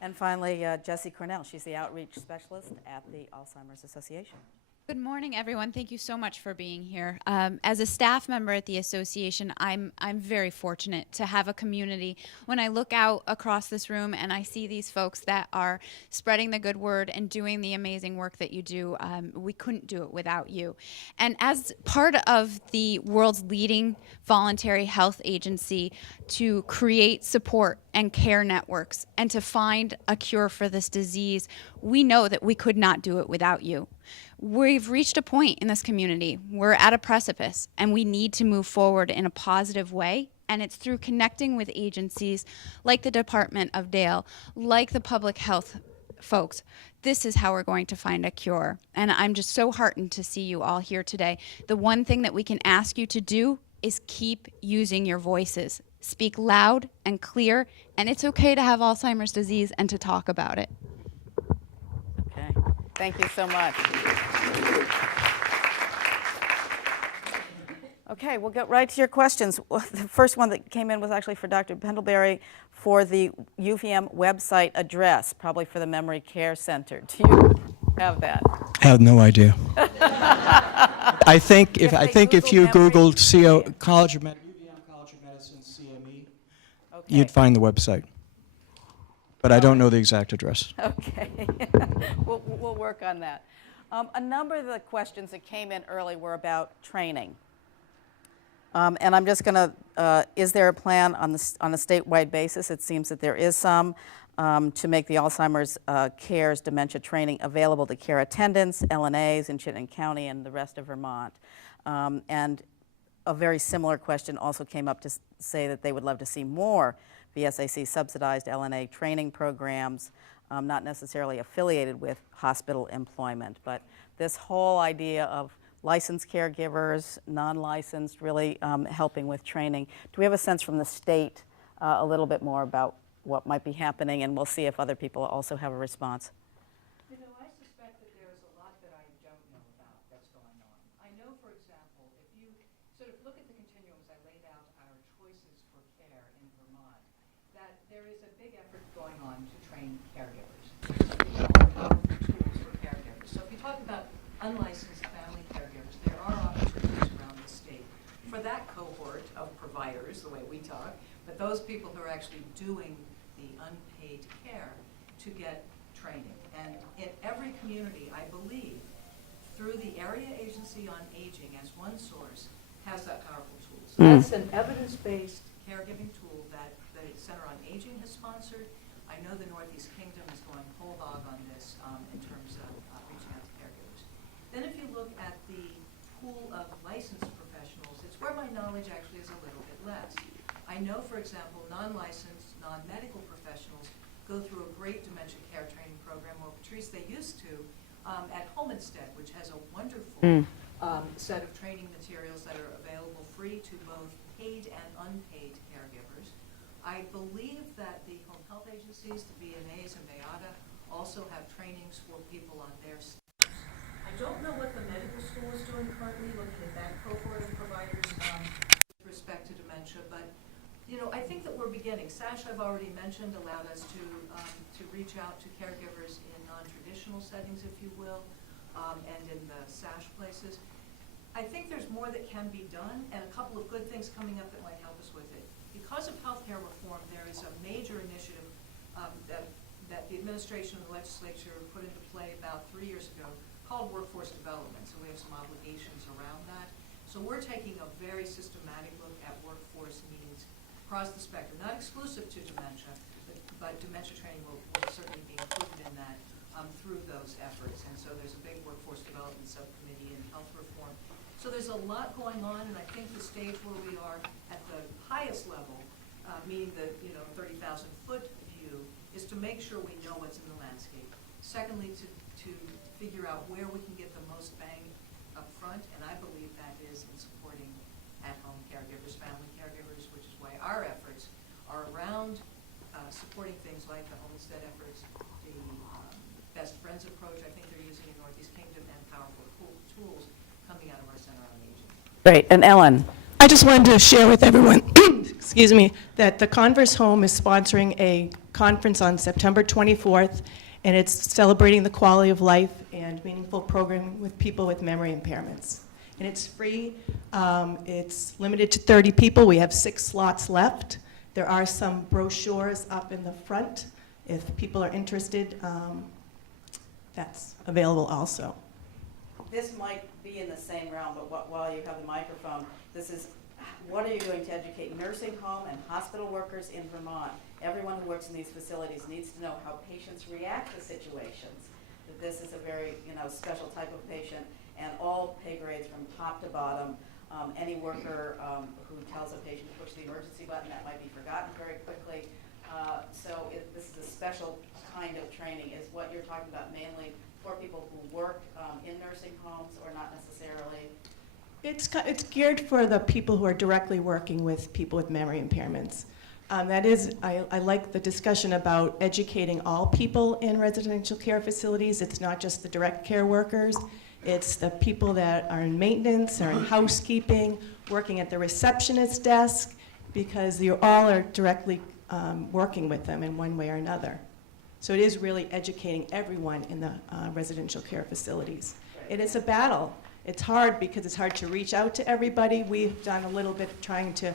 And finally, Jessie Cornell. She's the outreach specialist at the Alzheimer's Association. Good morning, everyone. Thank you so much for being here. As a staff member at the association, I'm very fortunate to have a community. When I look out across this room and I see these folks that are spreading the good word and doing the amazing work that you do, we couldn't do it without you. And as part of the world's leading voluntary health agency to create support and care networks and to find a cure for this disease, we know that we could not do it without you. We've reached a point in this community. We're at a precipice, and we need to move forward in a positive way. And it's through connecting with agencies like the Department of Dale, like the public health folks. This is how we're going to find a cure. And I'm just so heartened to see you all here today. The one thing that we can ask you to do is keep using your voices. Speak loud and clear, and it's okay to have Alzheimer's disease and to talk about it. Okay. Thank you so much. Okay, we'll get right to your questions. The first one that came in was actually for Dr. Pendlebury for the UVM website address, probably for the Memory Care Center. Do you have that? I have no idea. I think If they if you Google Googled UVM College of Medicine CME, Okay. you'd find the website. But I don't know the exact address. Okay. We'll work on that. A number of the questions that came in early were about training. And I'm just going to, is there a plan on a statewide basis? It seems that there is some to make the Alzheimer's Cares dementia training available to care attendants, LNAs in Chittenden County and the rest of Vermont. And a very similar question also came up to say that they would love to see more VSAC subsidized LNA training programs, not necessarily affiliated with hospital employment, but this whole idea of licensed caregivers, non-licensed, really helping with training. Do we have a sense from the state a little bit more about what might be happening, and we'll see if other people also have a response. You know, I suspect that there is a lot that I don't know about that's going on. I know, for example, if you sort of look at the continuum as I laid out our choices for care in Vermont, that there is a big effort going on to train caregivers. There are powerful tools for caregivers. So if you talk about unlicensed family caregivers, there are opportunities around the state for that cohort of providers, the way we talk, but those people who are actually doing the unpaid care to get training. And in every community, I believe, through the Area Agency on Aging as one source, has that powerful tool. So that's an evidence-based caregiving tool that the Center on Aging has sponsored. I know the Northeast Kingdom is going whole hog on this in terms of reaching out to caregivers. Then if you look at the pool of licensed professionals, it's where my knowledge actually is a little bit less. I know, for example, non-licensed, non-medical professionals go through a great dementia care training program, or Patrice, they used to, at Homestead, which has a wonderful set of training materials that are available free to both paid and unpaid caregivers. I believe that the home health agencies, the VNAs and VEADA, also have trainings for people on their staff. I don't know what the medical school is doing currently, looking at that cohort of providers with respect to dementia, but you know, I think that we're beginning. SASH, I've already mentioned, allowed us to reach out to caregivers in non-traditional settings, if you will, and in the SASH places. I think there's more that can be done, and a couple of good things coming up that might help us with it. Because of healthcare reform, there is a major initiative that the administration and the legislature put into play about 3 years ago called workforce development. So we have some obligations around that. So we're taking a very systematic look at workforce needs across the spectrum, not exclusive to dementia, but dementia training will certainly be included in that through those efforts. And so there's a big workforce development subcommittee in health reform. So there's a lot going on, and I think the stage where we are at the highest level, meaning the 30,000 foot view, is to make sure we know what's in the landscape. Secondly, to figure out where we can get the most bang up front, and I believe that is in supporting at-home caregivers, family caregivers, which is why our efforts are around supporting things like the Homestead efforts, the Best Friends approach I think they're using in Northeast Kingdom, and powerful tools coming out of our Center on Aging. Great. And Ellen? I just wanted to share with everyone, excuse me, that the Converse Home is sponsoring a conference on September 24th, and it's celebrating the quality of life and meaningful programming with people with memory impairments. And it's free. It's limited to 30 people. We have 6 slots left. There are some brochures up in the front. If people are interested, that's available also. This might be in the same realm, but while you have the microphone, this is, what are you doing to educate nursing home and hospital workers in Vermont? Everyone who works in these facilities needs to know how patients react to situations. That this is a very, special type of patient, and all pay grades from top to bottom. Any worker who tells a patient to push the emergency button, that might be forgotten very quickly. This is a special kind of training. Is what you're talking about mainly for people who work in nursing homes, or not necessarily? It's geared for the people who are directly working with people with memory impairments. That is, I like the discussion about educating all people in residential care facilities. It's not just the direct care workers. It's the people that are in maintenance or in housekeeping, working at the receptionist desk, because you all are directly working with them in one way or another. So it is really educating everyone in the residential care facilities. It is a battle. It's hard because it's hard to reach out to everybody. We've done a little bit of trying to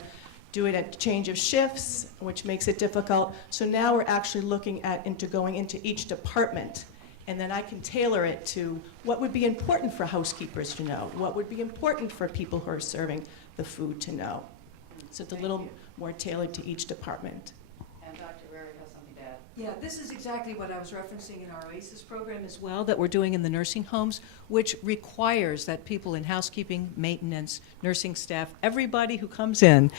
do it at change of shifts, which makes it difficult. So now we're actually looking at going into each department, and then I can tailor it to what would be important for housekeepers to know, what would be important for people who are serving the food to know. So it's a little more tailored to each department. And Dr. Rary has something to add. Yeah, this is exactly what I was referencing in our OASIS program as well, that we're doing in the nursing homes, which requires that people in housekeeping, maintenance, nursing staff, everybody who comes in,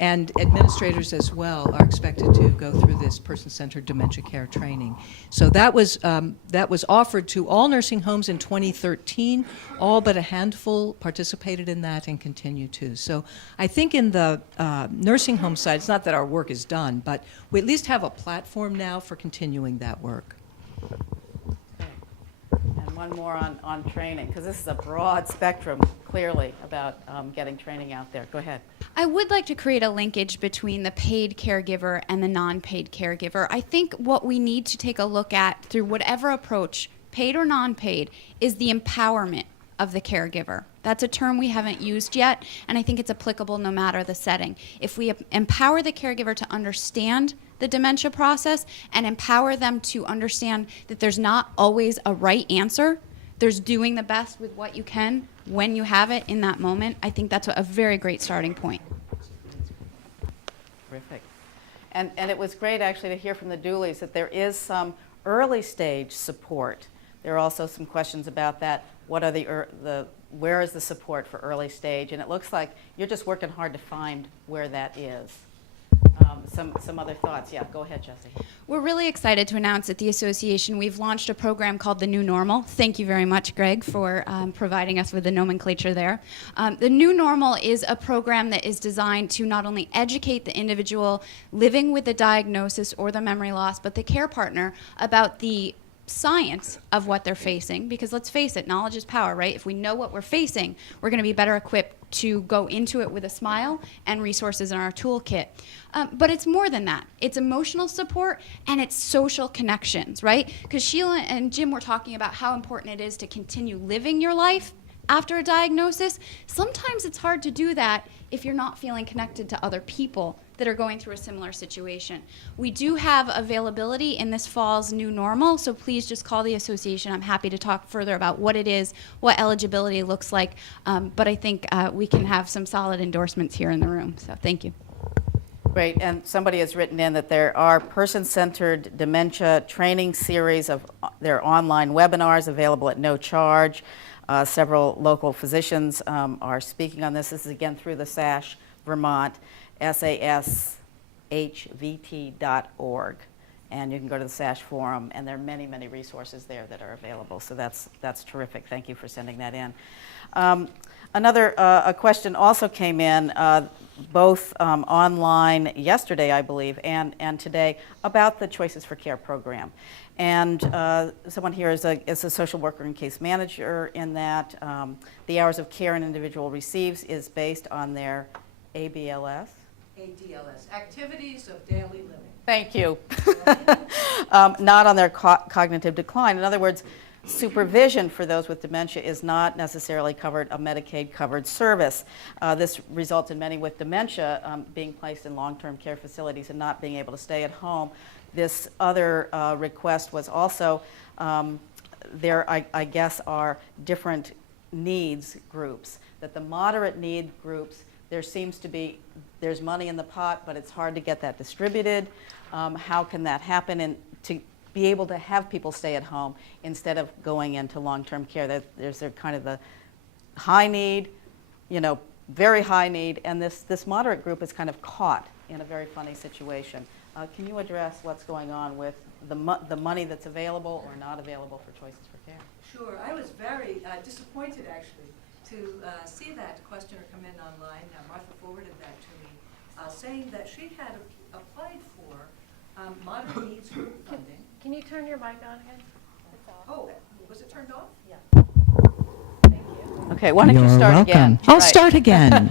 and administrators as well are expected to go through this person-centered dementia care training. So that was offered to all nursing homes in 2013. All but a handful participated in that and continue to. So I think in the nursing home side, it's not that our work is done, but we at least have a platform now for continuing that work. And one more on training, because this is a broad spectrum, clearly, about getting training out there. Go ahead. I would like to create a linkage between the paid caregiver and the non-paid caregiver. I think what we need to take a look at through whatever approach, paid or non-paid, is the empowerment of the caregiver. That's a term we haven't used yet, and I think it's applicable no matter the setting. If we empower the caregiver to understand the dementia process and empower them to understand that there's not always a right answer, there's doing the best with what you can when you have it in that moment, I think that's a very great starting point. Terrific. And it was great actually to hear from the Dooleys that there is some early stage support. There are also some questions about that. What are where is the support for early stage? And it looks like you're just working hard to find where that is. Some other thoughts. Yeah, go ahead, Jesse. We're really excited to announce at the association we've launched a program called The New Normal. Thank you very much, Greg, for providing us with the nomenclature there. The New Normal is a program that is designed to not only educate the individual living with the diagnosis or the memory loss, but the care partner about the science of what they're facing, because let's face it, knowledge is power, right? If we know what we're facing, we're going to be better equipped to go into it with a smile and resources in our toolkit. But it's more than that. It's emotional support and it's social connections, right? Because Sheila and Jim were talking about how important it is to continue living your life after a diagnosis. Sometimes it's hard to do that if you're not feeling connected to other people that are going through a similar situation. We do have availability in this fall's New Normal, so please just call the association. I'm happy to talk further about what it is, what eligibility looks like, but I think we can have some solid endorsements here in the room, so thank you. Great, and somebody has written in that there are person-centered dementia training series of their online webinars available at no charge. Several local physicians are speaking on this. This is again through the SASH Vermont, sashvt.org. And you can go to the SASH forum, and there are many, many resources there that are available. So that's terrific. Thank you for sending that in. Another a question also came in. both online yesterday, I believe, and today, about the Choices for Care program. And someone here is a social worker and case manager in that. The hours of care an individual receives is based on their ABLS. ADLS, Activities of Daily Living. Thank you. Not on their cognitive decline. In other words, supervision for those with dementia is not necessarily covered a Medicaid-covered service. This results in many with dementia being placed in long-term care facilities and not being able to stay at home. This other request was also, there I guess are different needs groups, that the moderate need groups, there seems to be, there's money in the pot, but it's hard to get that distributed. How can that happen? And to be able to have people stay at home instead of going into long-term care. There's kind of the high need, very high need, and this moderate group is kind of caught in a very funny situation. Can you address what's going on with the money that's available or not available for Choices for Care? Sure. I was very disappointed, actually, to see that questioner come in online. Martha forwarded that to me, saying that she had applied for moderate needs group funding. Can you turn your mic on again? Oh, was it turned off? Yeah. Okay, why don't you start again? I'll Right. start again.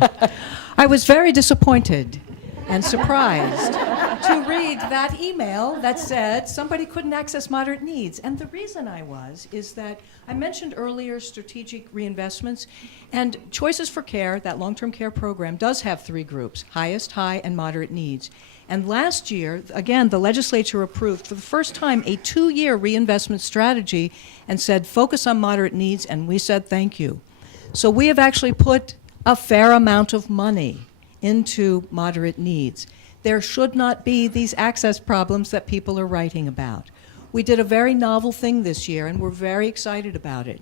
I was very disappointed and surprised to read that email that said somebody couldn't access moderate needs. And the reason I was is that I mentioned earlier strategic reinvestments, and Choices for Care, that long-term care program, does have 3 groups: highest, high, and moderate needs. And last year, again, the legislature approved for the first time a 2-year reinvestment strategy and said focus on moderate needs, and we said thank you. So we have actually put a fair amount of money into moderate needs. There should not be these access problems that people are writing about. We did a very novel thing this year, and we're very excited about it.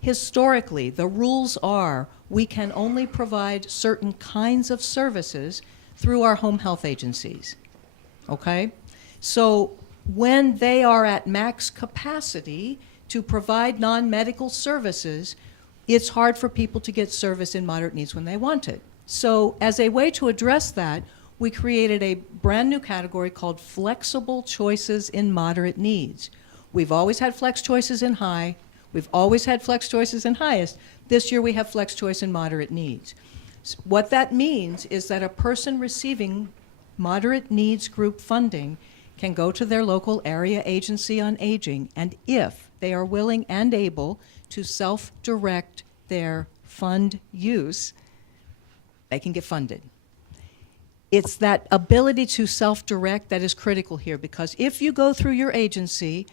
Historically, the rules are we can only provide certain kinds of services through our home health agencies, okay? So when they are at max capacity to provide non-medical services, it's hard for people to get service in moderate needs when they want it. So as a way to address that, we created a brand new category called flexible choices in moderate needs. We've always had flex choices in high. We've always had flex choices in highest. This year we have flex choice in moderate needs. What that means is that a person receiving moderate needs group funding can go to their local area agency on aging, and if they are willing and able to self-direct their fund use, they can get funded. It's that ability to self-direct that is critical here, because if you go through your agency,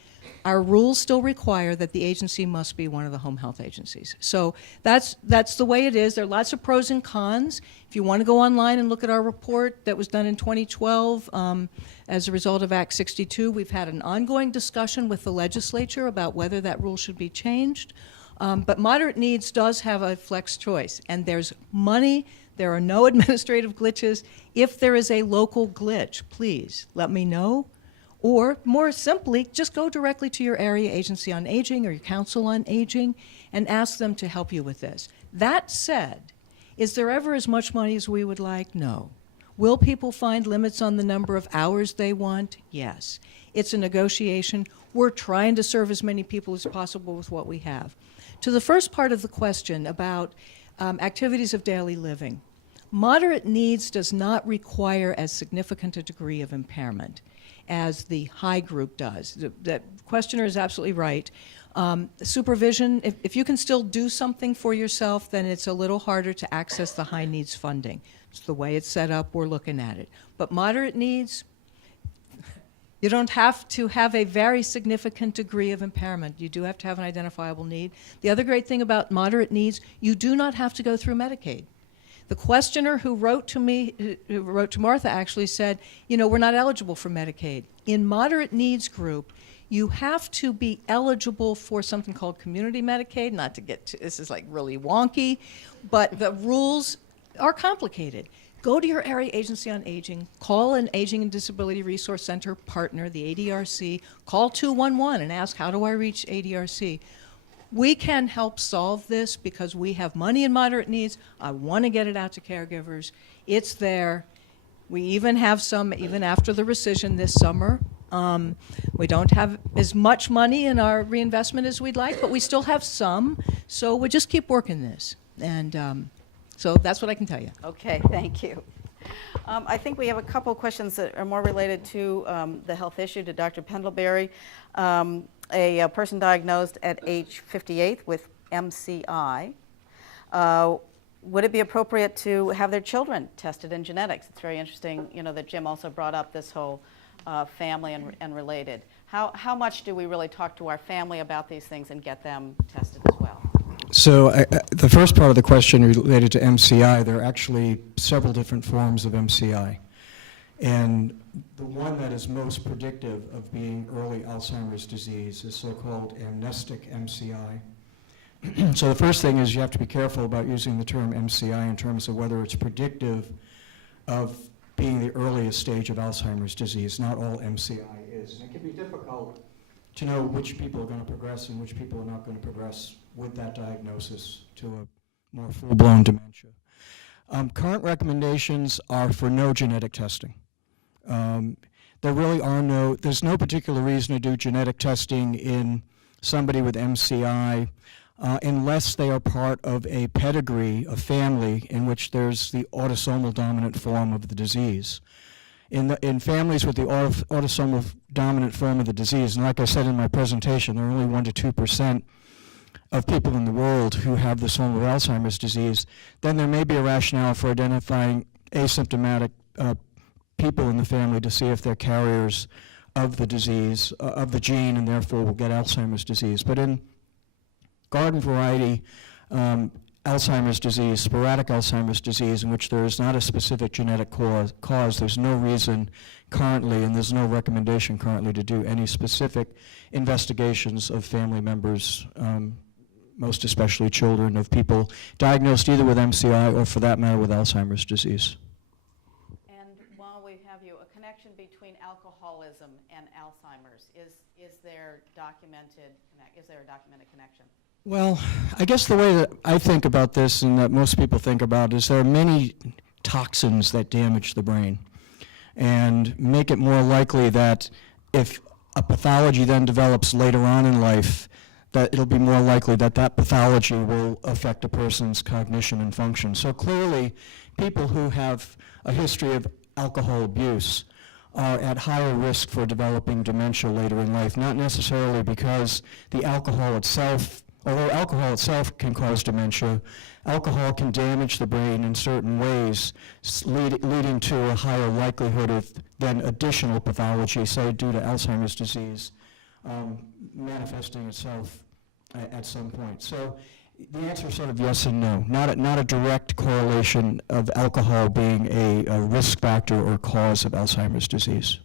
our rules still require that the agency must be one of the home health agencies. So that's the way it is. There are lots of pros and cons. If you want to go online and look at our report that was done in 2012 as a result of Act 62, we've had an ongoing discussion with the legislature about whether that rule should be changed. But moderate needs does have a flex choice, and there's money. There are no administrative glitches. If there is a local glitch, please let me know. Or more simply, just go directly to your area agency on aging or your council on aging and ask them to help you with this. That said, is there ever as much money as we would like? No. Will people find limits on the number of hours they want? Yes. It's a negotiation. We're trying to serve as many people as possible with what we have. To the first part of the question about activities of daily living, moderate needs does not require as significant a degree of impairment as the high group does. The questioner is absolutely right. Supervision, if you can still do something for yourself, then it's a little harder to access the high needs funding. It's the way it's set up, we're looking at it. But moderate needs, you don't have to have a very significant degree of impairment. You do have to have an identifiable need. The other great thing about moderate needs, you do not have to go through Medicaid. The questioner who wrote to me, who wrote to Martha, actually said, we're not eligible for Medicaid. In moderate needs group, you have to be eligible for something called community Medicaid, not to get to, this is like really wonky, but the rules are complicated. Go to your area agency on aging, call an Aging and Disability Resource Center partner, the ADRC, call 211 and ask, how do I reach ADRC? We can help solve this because we have money in moderate needs. I want to get it out to caregivers. It's there. We even have some, even after the rescission this summer. We don't have as much money in our reinvestment as we'd like, but we still have some. So we'll just keep working this. And so that's what I can tell you. Okay, thank you. I think we have a couple questions that are more related to the health issue to Dr. Pendlebury. A person diagnosed at age 58 with MCI. Would it be appropriate to have their children tested in genetics? It's very interesting, that Jim also brought up this whole family and related. How much do we really talk to our family about these things and get them tested as well? So the first part of the question related to MCI, there are actually several different forms of MCI. And the one that is most predictive of being early Alzheimer's disease is so-called amnestic MCI. So the first thing is you have to be careful about using the term MCI in terms of whether it's predictive of being the earliest stage of Alzheimer's disease. Not all MCI is. And it can be difficult to know which people are going to progress and which people are not going to progress with that diagnosis to a more full-blown dementia. Current recommendations are for no genetic testing. There really are there's no particular reason to do genetic testing in somebody with MCI unless they are part of a pedigree, a family, in which there's the autosomal dominant form of the disease. In families with the autosomal dominant form of the disease, and like I said in my presentation, there are only 1% to 2% of people in the world who have this form of Alzheimer's disease, then there may be a rationale for identifying asymptomatic people in the family to see if they're carriers of the disease, of the gene, and therefore will get Alzheimer's disease. But in garden variety Alzheimer's disease, sporadic Alzheimer's disease, in which there is not a specific genetic cause, there's no reason currently, and there's no recommendation currently to do any specific investigations of family members, most especially children, of people diagnosed either with MCI or, for that matter, with Alzheimer's disease. And while we have you, a connection between alcoholism and Alzheimer's, is there a documented connection? Well, I guess the way that I think about this and that most people think about is there are many toxins that damage the brain and make it more likely that if a pathology then develops later on in life, that it'll be more likely that that pathology will affect a person's cognition and function. So clearly, people who have a history of alcohol abuse are at higher risk for developing dementia later in life, not necessarily because the alcohol itself, although alcohol itself can cause dementia, alcohol can damage the brain in certain ways, leading to a higher likelihood of then additional pathology, say due to Alzheimer's disease, manifesting itself at some point. So the answer is sort of yes and no. Not a direct correlation of alcohol being a risk factor or cause of Alzheimer's disease.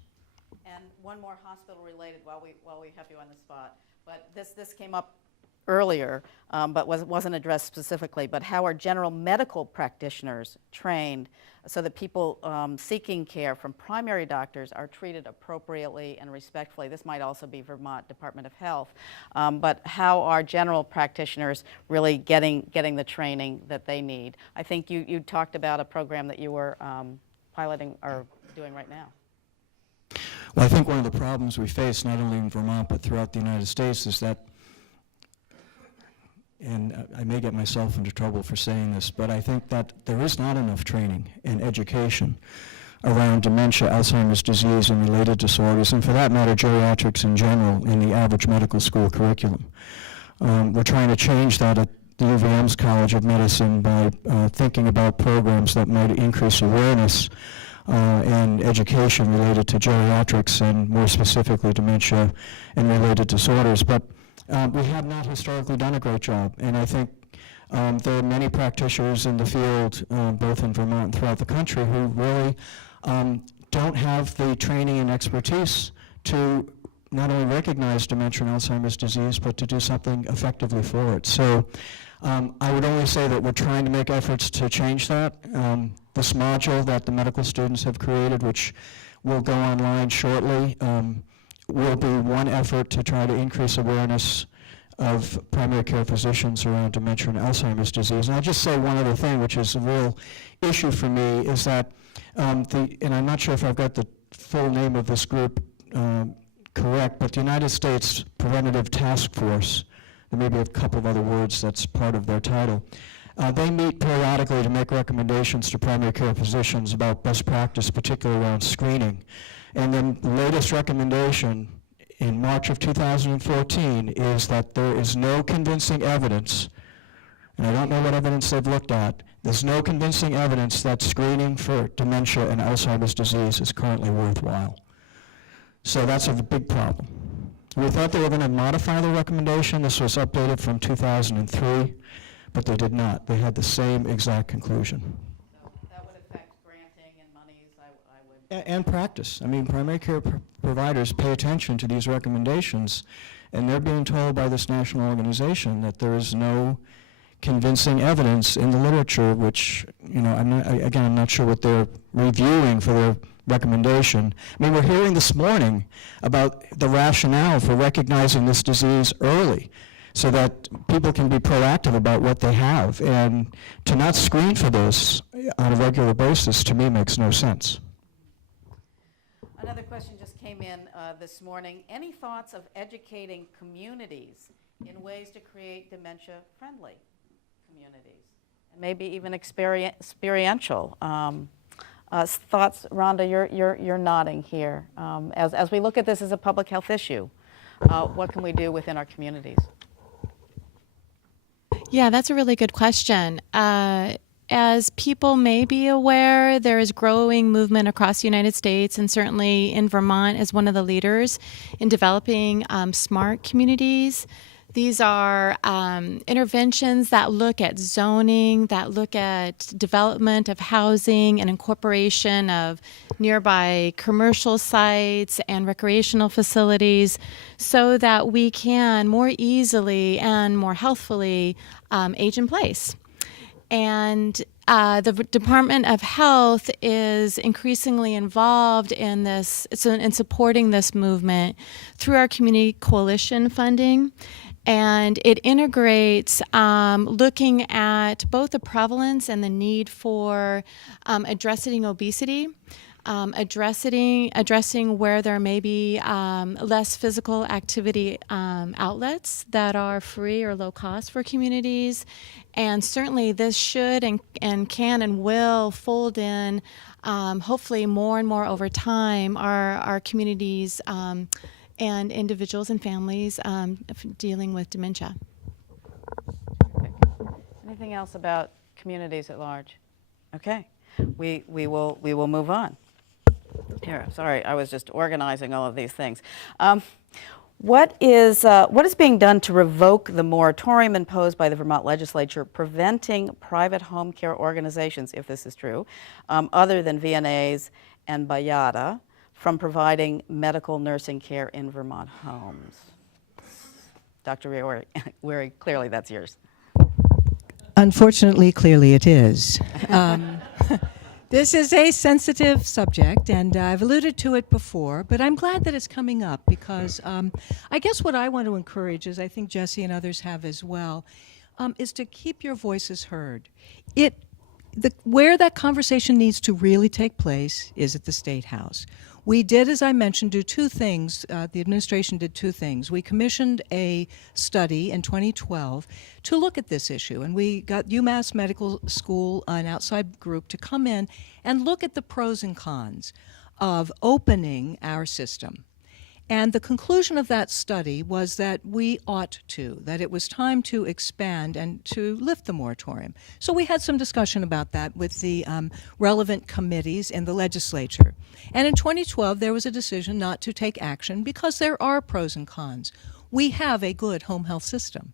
And one more hospital-related while we have you on the spot. But this came up earlier, but wasn't addressed specifically. But how are general medical practitioners trained so that people seeking care from primary doctors are treated appropriately and respectfully? This might also be Vermont Department of Health. But how are general practitioners really getting the training that they need? I think you talked about a program that you were piloting or doing right now. Well, I think one of the problems we face, not only in Vermont but throughout the United States, is that, and I may get myself into trouble for saying this, but I think that there is not enough training and education around dementia, Alzheimer's disease, and related disorders, and for that matter, geriatrics in general, in the average medical school curriculum. We're trying to change that at the UVM's College of Medicine by thinking about programs that might increase awareness and education related to geriatrics and more specifically dementia and related disorders. But we have not historically done a great job, and I think there are many practitioners in the field, both in Vermont and throughout the country, who really don't have the training and expertise to not only recognize dementia and Alzheimer's disease, but to do something effectively for it. So I would only say that we're trying to make efforts to change that. This module that the medical students have created, which will go online shortly, will be one effort to try to increase awareness of primary care physicians around dementia and Alzheimer's disease. And I'll just say one other thing, which is a real issue for me, is that, and I'm not sure if I've got the full name of this group correct, but the United States Preventative Task Force, there may be a couple of other words that's part of their title, they meet periodically to make recommendations to primary care physicians about best practice, particularly around screening. And then the latest recommendation in March of 2014 is that there is no convincing evidence, and I don't know what evidence they've looked at, there's no convincing evidence that screening for dementia and Alzheimer's disease is currently worthwhile. So that's a big problem. We thought they were going to modify the recommendation. This was updated from 2003, but they did not. They had the same exact conclusion. So that would affect granting and monies, I would. And practice. I mean, primary care providers pay attention to these recommendations, and they're being told by this national organization that there is no convincing evidence in the literature, which, you know, I'm not sure what they're reviewing for their recommendation. I mean, we're hearing this morning about the rationale for recognizing this disease early so that people can be proactive about what they have. And to not screen for this on a regular basis, to me, makes no sense. Another question just came in this morning. Any thoughts of educating communities in ways to create dementia-friendly communities? And maybe even experiential. Thoughts, Rhonda, you're nodding here. As we look at this as a public health issue, what can we do within our communities? Yeah, that's a really good question. As people may be aware, there is growing movement across the United States, and certainly in Vermont as one of the leaders in developing smart communities. These are interventions that look at zoning, that look at development of housing and incorporation of nearby commercial sites and recreational facilities so that we can more easily and more healthfully age in place. And the Department of Health is increasingly involved in this, in supporting this movement through our community coalition funding. And it integrates looking at both the prevalence and the need for addressing obesity, addressing where there may be less physical activity outlets that are free or low cost for communities. And certainly this should and can and will fold in, hopefully more and more over time, our communities and individuals and families dealing with dementia. Anything else about communities at large? Okay, we will move on. Here, sorry, I was just organizing all of these things. What is being done to revoke the moratorium imposed by the Vermont legislature preventing private home care organizations, if this is true, other than VNAs and Bayada, from providing medical nursing care in Vermont homes? Dr. Weary, clearly that's yours. Unfortunately, clearly it is. This is a sensitive subject, and I've alluded to it before, but I'm glad that it's coming up because I guess what I want to encourage, as I think Jesse and others have as well, is to keep your voices heard. Where that conversation needs to really take place is at the State House. We did, as I mentioned, do two things. The administration did two things. We commissioned a study in 2012 to look at this issue, and we got UMass Medical School, an outside group, to come in and look at the pros and cons of opening our system. And the conclusion of that study was that that it was time to expand and to lift the moratorium. So we had some discussion about that with the relevant committees in the legislature. And in 2012, there was a decision not to take action because there are pros and cons. We have a good home health system.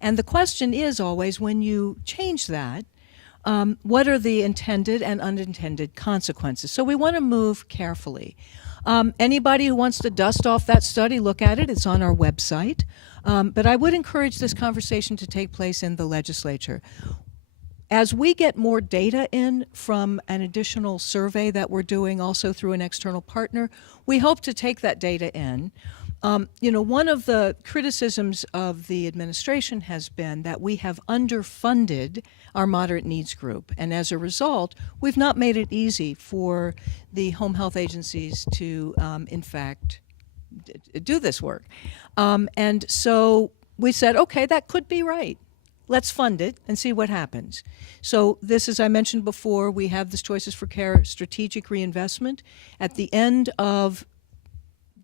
And the question is always, when you change that, what are the intended and unintended consequences? So we want to move carefully. Anybody who wants to dust off that study, look at it. It's on our website. But I would encourage this conversation to take place in the legislature. As we get more data in from an additional survey that we're doing also through an external partner, we hope to take that data in One of the criticisms of the administration has been that we have underfunded our moderate needs group. And as a result, we've not made it easy for the home health agencies to, in fact, do this work. And so we said, okay, that could be right. Let's fund it and see what happens. So this, as I mentioned before, we have this Choices for Care strategic reinvestment. At the end of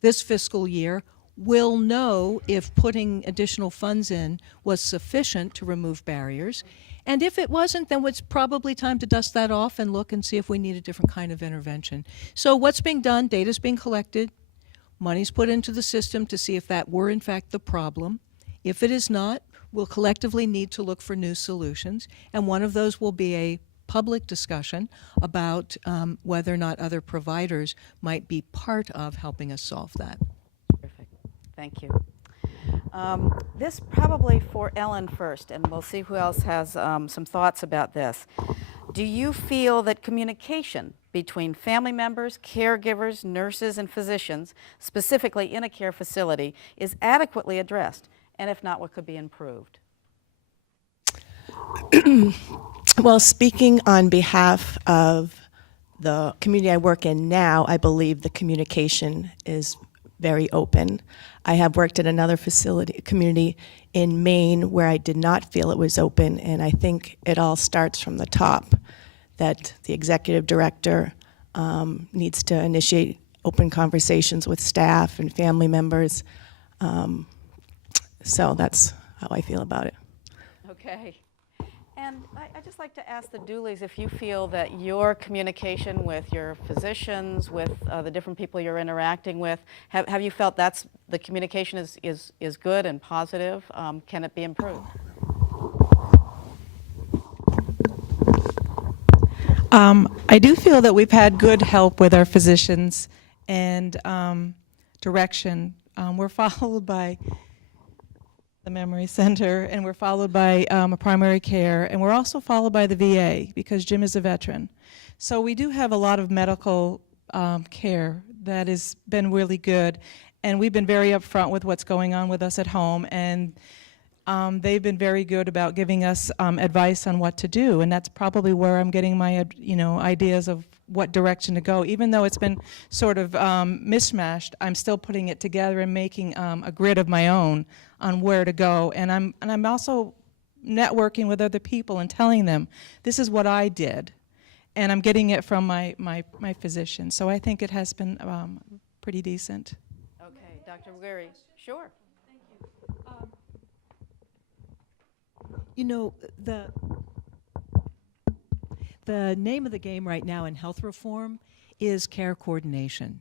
this fiscal year, we'll know if putting additional funds in was sufficient to remove barriers. And if it wasn't, then it's probably time to dust that off and look and see if we need a different kind of intervention. So what's being done? Data's being collected. Money's put into the system to see if that were in fact the problem. If it is not, we'll collectively need to look for new solutions. And one of those will be a public discussion about whether or not other providers might be part of helping us solve that. Terrific. Thank you. This probably for Ellen first, and we'll see who else has some thoughts about this. Do you feel that communication between family members, caregivers, nurses, and physicians, specifically in a care facility, is adequately addressed? And if not, what could be improved? Well, speaking on behalf of the community I work in now, I believe the communication is very open. I have worked at another community in Maine where I did not feel it was open, and I think it all starts from the top, that the executive director needs to initiate open conversations with staff and family members. So that's how I feel about it. Okay. And I'd just like to ask the Dooleys if you feel that your communication with your physicians, with the different people you're interacting with, have you felt that's the communication is good and positive? Can it be improved? I do feel that we've had good help with our physicians and direction. We're followed by the memory center, and we're followed by a primary care, and we're also followed by the VA because Jim is a veteran. So we do have a lot of medical care that has been really good, and we've been very upfront with what's going on with us at home, and they've been very good about giving us advice on what to do, and that's probably where I'm getting my ideas of what direction to go. Even though it's been sort of mishmashed, I'm still putting it together and making a grid of my own on where to go. And I'm also networking with other people and telling them this is what I did, and I'm getting it from my physician. So I think it has been pretty decent. Okay, Dr. Weary. Sure. You know, the name of the game right now in health reform is care coordination.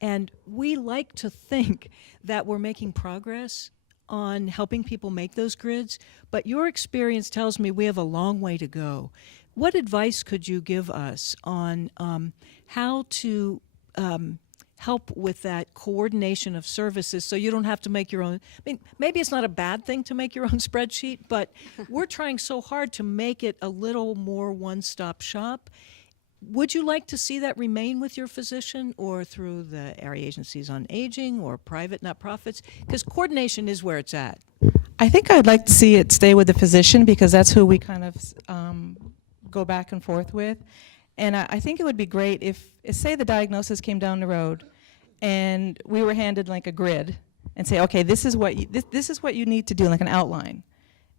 And we like to think that we're making progress on helping people make those grids, but your experience tells me we have a long way to go. What advice could you give us on how to help with that coordination of services so you don't have to make your own? I mean, maybe it's not a bad thing to make your own spreadsheet, but we're trying so hard to make it a little more one-stop shop. Would you like to see that remain with your physician or through the area agencies on aging or private not-profits? Because coordination is where it's at. I think I'd like to see it stay with the physician because that's who we kind of go back and forth with. And I think it would be great if, say the diagnosis came down the road and we were handed like a grid and say, okay, this is what you need to do, like an outline.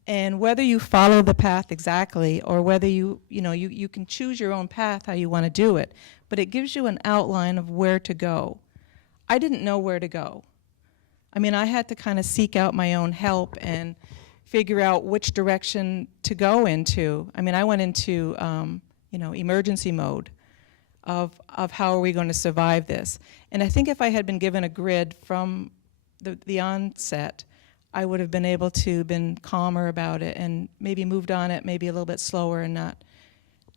And whether you follow the path exactly or whether you can choose your own path how you want to do it, but it gives you an outline of where to go. I didn't know where to go. I mean, I had to kind of seek out my own help and figure out which direction to go into. I mean, I went into emergency mode of how are we going to survive this. And I think if I had been given a grid from the onset, I would have been able to been calmer about it and maybe moved on it maybe a little bit slower and not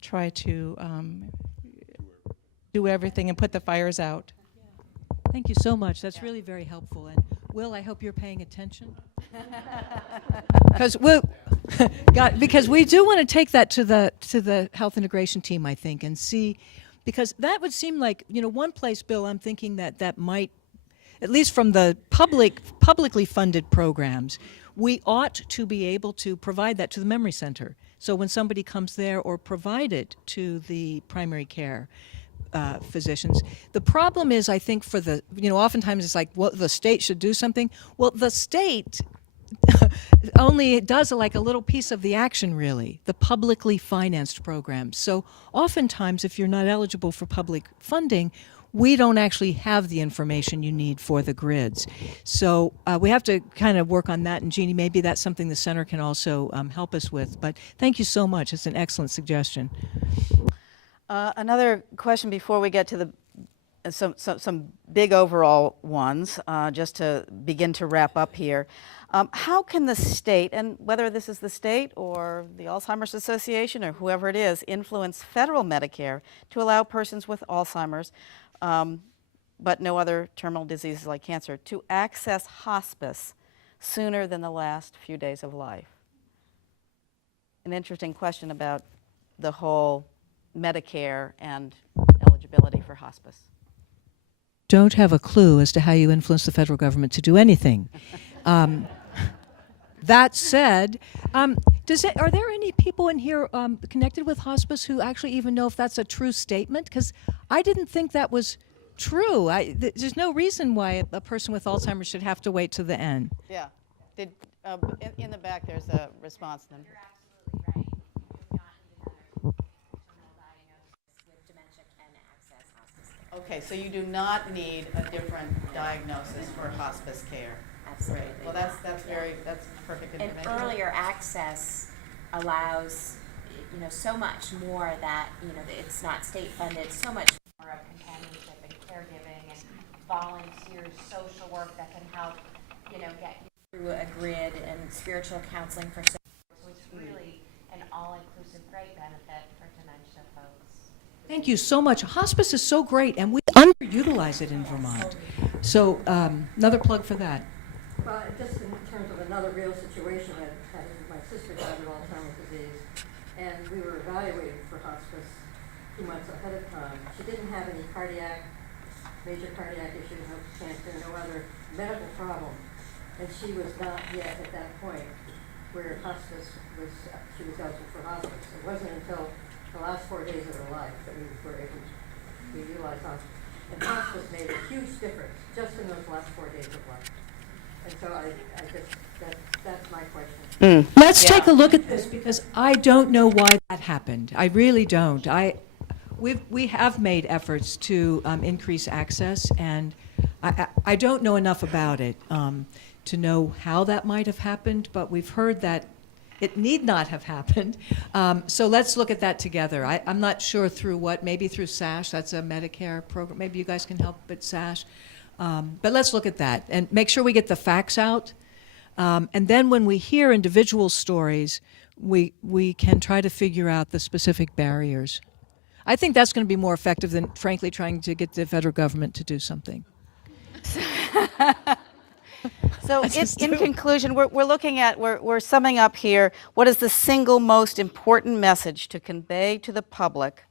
try to do everything and put the fires out. Thank you so much. That's really very helpful. And Will, I hope you're paying attention. Because we do want to take that to the health integration team, I think, and see, because that would seem like, one place, Bill, I'm thinking that might, at least from the publicly funded programs, we ought to be able to provide that to the memory center. So when somebody comes there, or provide it to the primary care physicians. The problem is, I think, for the, oftentimes it's like, well, the state should do something. Well, the state only does like a little piece of the action, really, the publicly financed programs. So oftentimes, if you're not eligible for public funding, we don't actually have the information you need for the grids. So we have to kind of work on that. And Jeannie, maybe that's something the center can also help us with. But thank you so much. It's an excellent suggestion. Another question before we get to the some big overall ones, just to begin to wrap up here. How can the state, and whether this is the state or the Alzheimer's Association or whoever it is, influence federal Medicare to allow persons with Alzheimer's, but no other terminal diseases like cancer, to access hospice sooner than the last few days of life? An interesting question about the whole Medicare and eligibility for hospice. Don't have a clue as to how you influence the federal government to do anything. That said, are there any people in here connected with hospice who actually even know if that's a true statement? Because I didn't think that was true. There's no reason why a person with Alzheimer's should have to wait to the end. Yeah. Did, in the back, there's a response then. You're absolutely right. You do not need to have a terminal diagnosis with dementia can access hospice care. Okay, so you do not need a different diagnosis for hospice care. Absolutely. Great. Well, that's perfect And information. earlier access allows, so much more that, it's not state funded, so much more of companionship and caregiving and volunteers, social work that can help, get you through a grid, and spiritual counseling for so it's really an all-inclusive great benefit for dementia folks. Thank you so much. Hospice is so great, and we underutilize it in Vermont. So another plug for that. Well, just in terms of another real situation, my sister died of Alzheimer's disease, and we were evaluated for hospice 2 months ahead of time. She didn't have any major cardiac issues, no cancer, no other medical problem, and she was not yet at that point where she was eligible for hospice. It wasn't until the last 4 days of her life that we were able to utilize hospice. And hospice made a huge difference just in those last 4 days of life. And so that's my question. Let's take a look at this, because I don't know why that happened. I really don't. We have made efforts to increase access, and I don't know enough about it to know how that might have happened, but we've heard that it need not have happened. So let's look at that together. I'm not sure through what, maybe through SASH, that's a Medicare program. Maybe you guys can help at SASH. But let's look at that and make sure we get the facts out. And then when we hear individual stories, we can try to figure out the specific barriers. I think that's going to be more effective than, frankly, trying to get the federal government to do something. So in conclusion, we're summing up here, what is the single most important message to convey to the public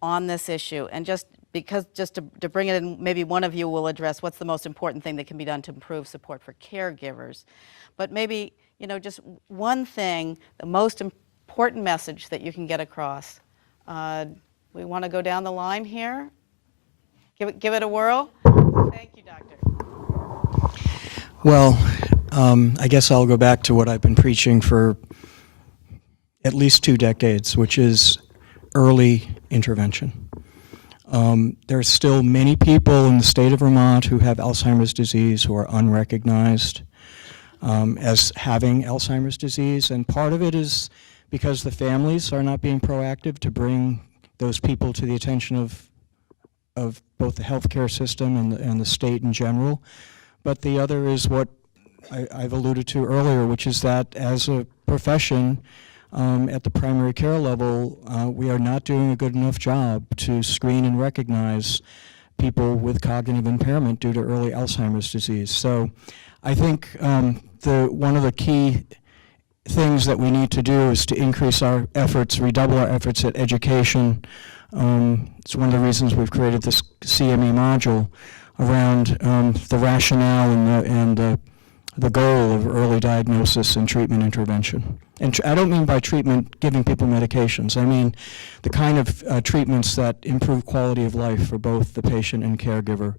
on this issue? And just to bring it in, maybe one of you will address what's the most important thing that can be done to improve support for caregivers. But maybe, just one thing, the most important message that you can get across. We want to go down the line here. Give it a whirl. Thank you, Doctor. Well, I guess I'll go back to what I've been preaching for at least 2 decades, which is early intervention. There are still many people in the state of Vermont who have Alzheimer's disease who are unrecognized as having Alzheimer's disease, and part of it is because the families are not being proactive to bring those people to the attention of both the healthcare system and the state in general. But the other is what I've alluded to earlier, which is that as a profession, at the primary care level, we are not doing a good enough job to screen and recognize people with cognitive impairment due to early Alzheimer's disease. So I think one of the key things that we need to do is to increase our efforts, redouble our efforts at education. It's one of the reasons we've created this CME module. around the rationale and the goal of early diagnosis and treatment intervention. And I don't mean by treatment giving people medications. I mean the kind of treatments that improve quality of life for both the patient and caregiver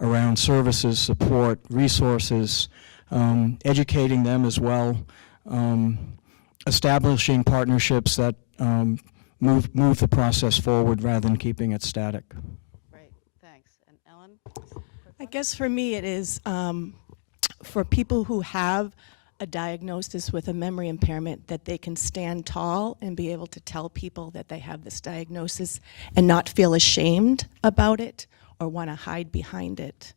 around services, support, resources, educating them as well, establishing partnerships that move the process forward rather than keeping it static. Great, thanks. And Ellen? I guess for me it is for people who have a diagnosis with a memory impairment, that they can stand tall and be able to tell people that they have this diagnosis and not feel ashamed about it or want to hide behind it.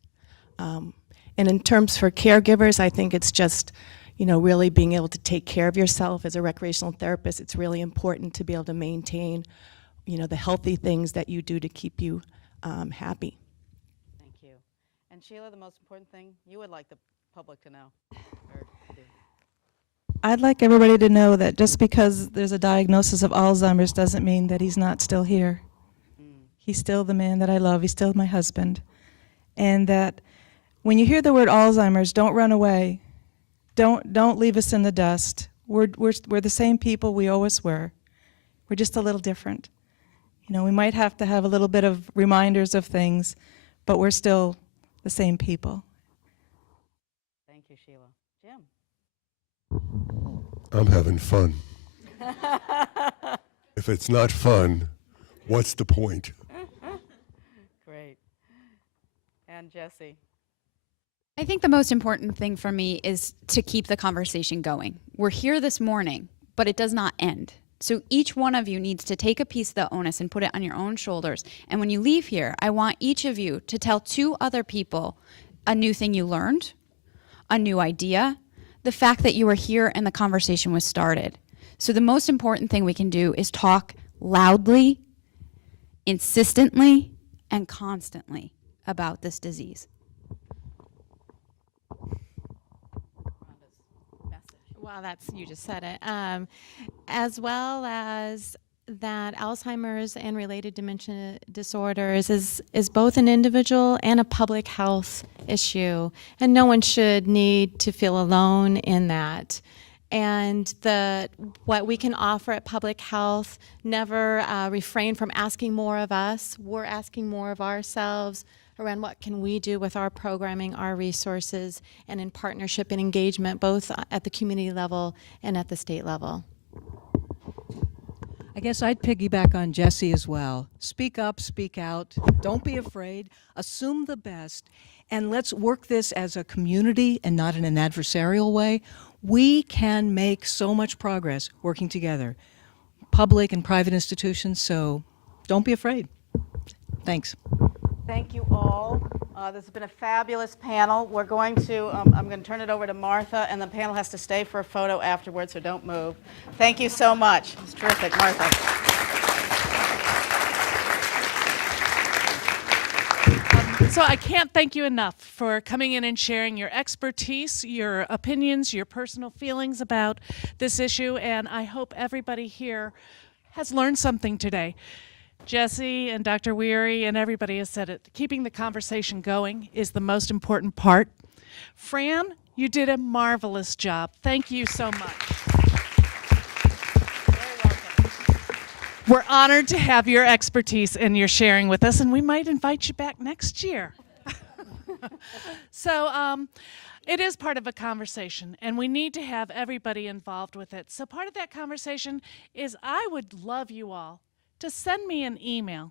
And in terms for caregivers, I think it's just, you know, really being able to take care of yourself as a recreational therapist. It's really important to be able to maintain, you know, the healthy things that you do to keep you happy. Thank you. And Sheila, the most important thing you would like the public to know? Or to I'd like everybody to know that just because there's a diagnosis of Alzheimer's doesn't mean that he's not still here. He's still the man that I love. He's still my husband. And that when you hear the word Alzheimer's, don't run away. Don't leave us in the dust. We're the same people we always were. We're just a little different. You know, we might have to have a little bit of reminders of things, but we're still the same people. Thank you, Sheila. Jim? I'm having fun. If it's not fun, what's the point? Great. And Jesse? I think the most important thing for me is to keep the conversation going. We're here this morning, but it does not end. So each one of you needs to take a piece of the onus and put it on your own shoulders. And when you leave here, I want each of you to tell 2 other people a new thing you learned, a new idea, the fact that you were here and the conversation was started. So the most important thing we can do is talk loudly, insistently, and constantly about this disease. Well, you just said it. As well as that Alzheimer's and related dementia disorders is both an individual and a public health issue, and no one should need to feel alone in that. And what we can offer at Public Health, never refrain from asking more of us. We're asking more of ourselves around what can we do with our programming, our resources, and in partnership and engagement, both at the community level and at the state level. I guess I'd piggyback on Jesse as well. Speak up, speak out, don't be afraid, assume the best, and let's work this as a community and not in an adversarial way. We can make so much progress working together, public and private institutions, so don't be afraid. Thanks. Thank you all. This has been a fabulous panel. We're going to, I'm going to turn it over to Martha, and the panel has to stay for a photo afterwards, so don't move. Thank you so much. It's terrific, Martha. So I can't thank you enough for coming in and sharing your expertise, your opinions, your personal feelings about this issue, and I hope everybody here has learned something today. Jesse and Dr. Weary and everybody has said it. Keeping the conversation going is the most important part. Fran, you did a marvelous job. Thank you so much. Very welcome. We're honored to have your expertise and your sharing with us, and we might invite you back next year. So it is part of a conversation, and we need to have everybody involved with it. So part of that conversation is I would love you all to send me an email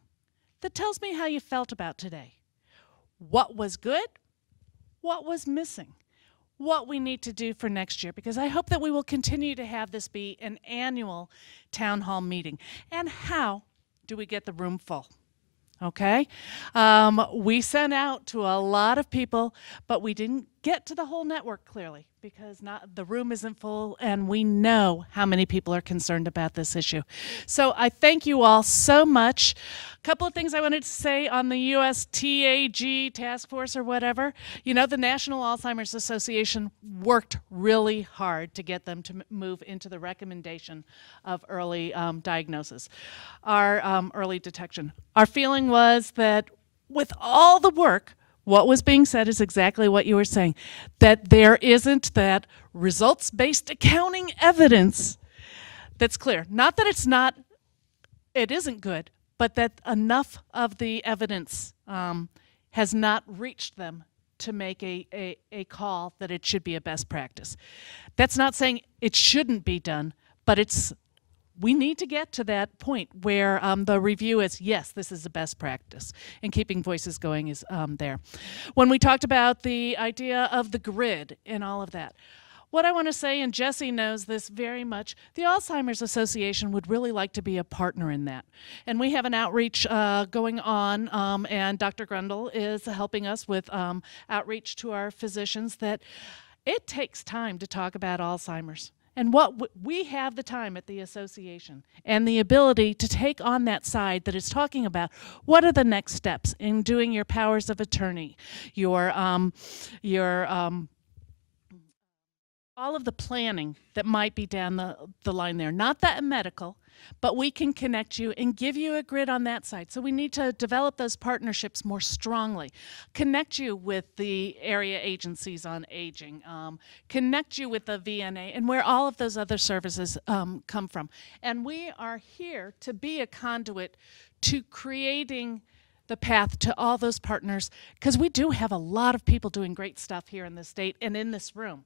that tells me how you felt about today. What was good? What was missing? What we need to do for next year, because I hope that we will continue to have this be an annual town hall meeting. And how do we get the room full? Okay? We sent out to a lot of people, but we didn't get to the whole network clearly because the room isn't full, and we know how many people are concerned about this issue. So I thank you all so much. A couple of things I wanted to say on the USTAG task force or whatever. You know, the National Alzheimer's Association worked really hard to get them to move into the recommendation of early diagnosis, our early detection. Our feeling was that with all the work, what was being said is exactly what you were saying, that there isn't that results-based accounting evidence that's clear. Not that it isn't good, but that enough of the evidence has not reached them to make a call that it should be a best practice. That's not saying it shouldn't be done, but we need to get to that point where the review is, yes, this is the best practice, and keeping voices going is there. When we talked about the idea of the grid and all of that, what I want to say, and Jesse knows this very much, the Alzheimer's Association would really like to be a partner in that. And we have an outreach going on, and Dr. Grundle is helping us with outreach to our physicians, that it takes time to talk about Alzheimer's. And we have the time at the association and the ability to take on that side that is talking about what are the next steps in doing your powers of attorney, your all of the planning that might be down the line there. Not that medical, but we can connect you and give you a grid on that side. So we need to develop those partnerships more strongly. Connect you with the area agencies on aging. Connect you with the VNA and where all of those other services come from. And we are here to be a conduit to creating the path to all those partners, because we do have a lot of people doing great stuff here in the state and in this room.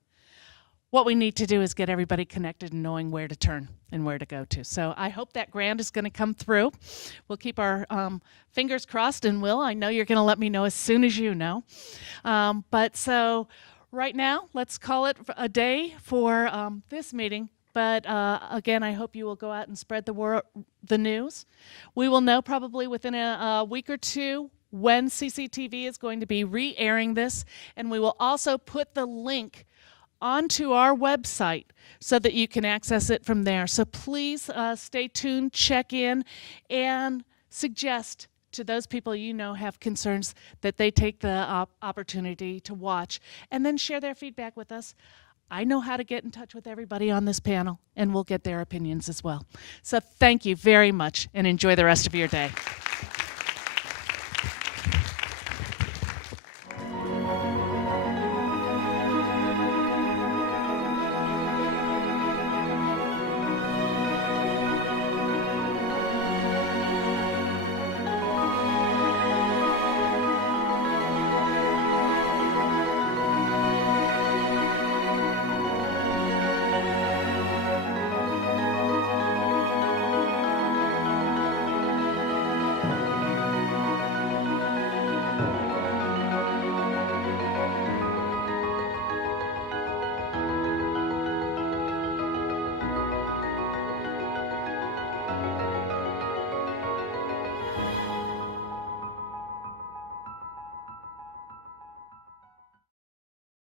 What we need to do is get everybody connected and knowing where to turn and where to go to. So I hope that grant is going to come through. We'll keep our fingers crossed, and Will, I know you're going to let me know as soon as you know. But so right now, let's call it a day for this meeting. But again, I hope you will go out and spread the news. We will know probably within a week or two when CCTV is going to be re-airing this, and we will also put the link onto our website so that you can access it from there. So please stay tuned, check in, and suggest to those people you know have concerns that they take the opportunity to watch and then share their feedback with us. I know how to get in touch with everybody on this panel, and we'll get their opinions as well. So thank you very much, and enjoy the rest of your day.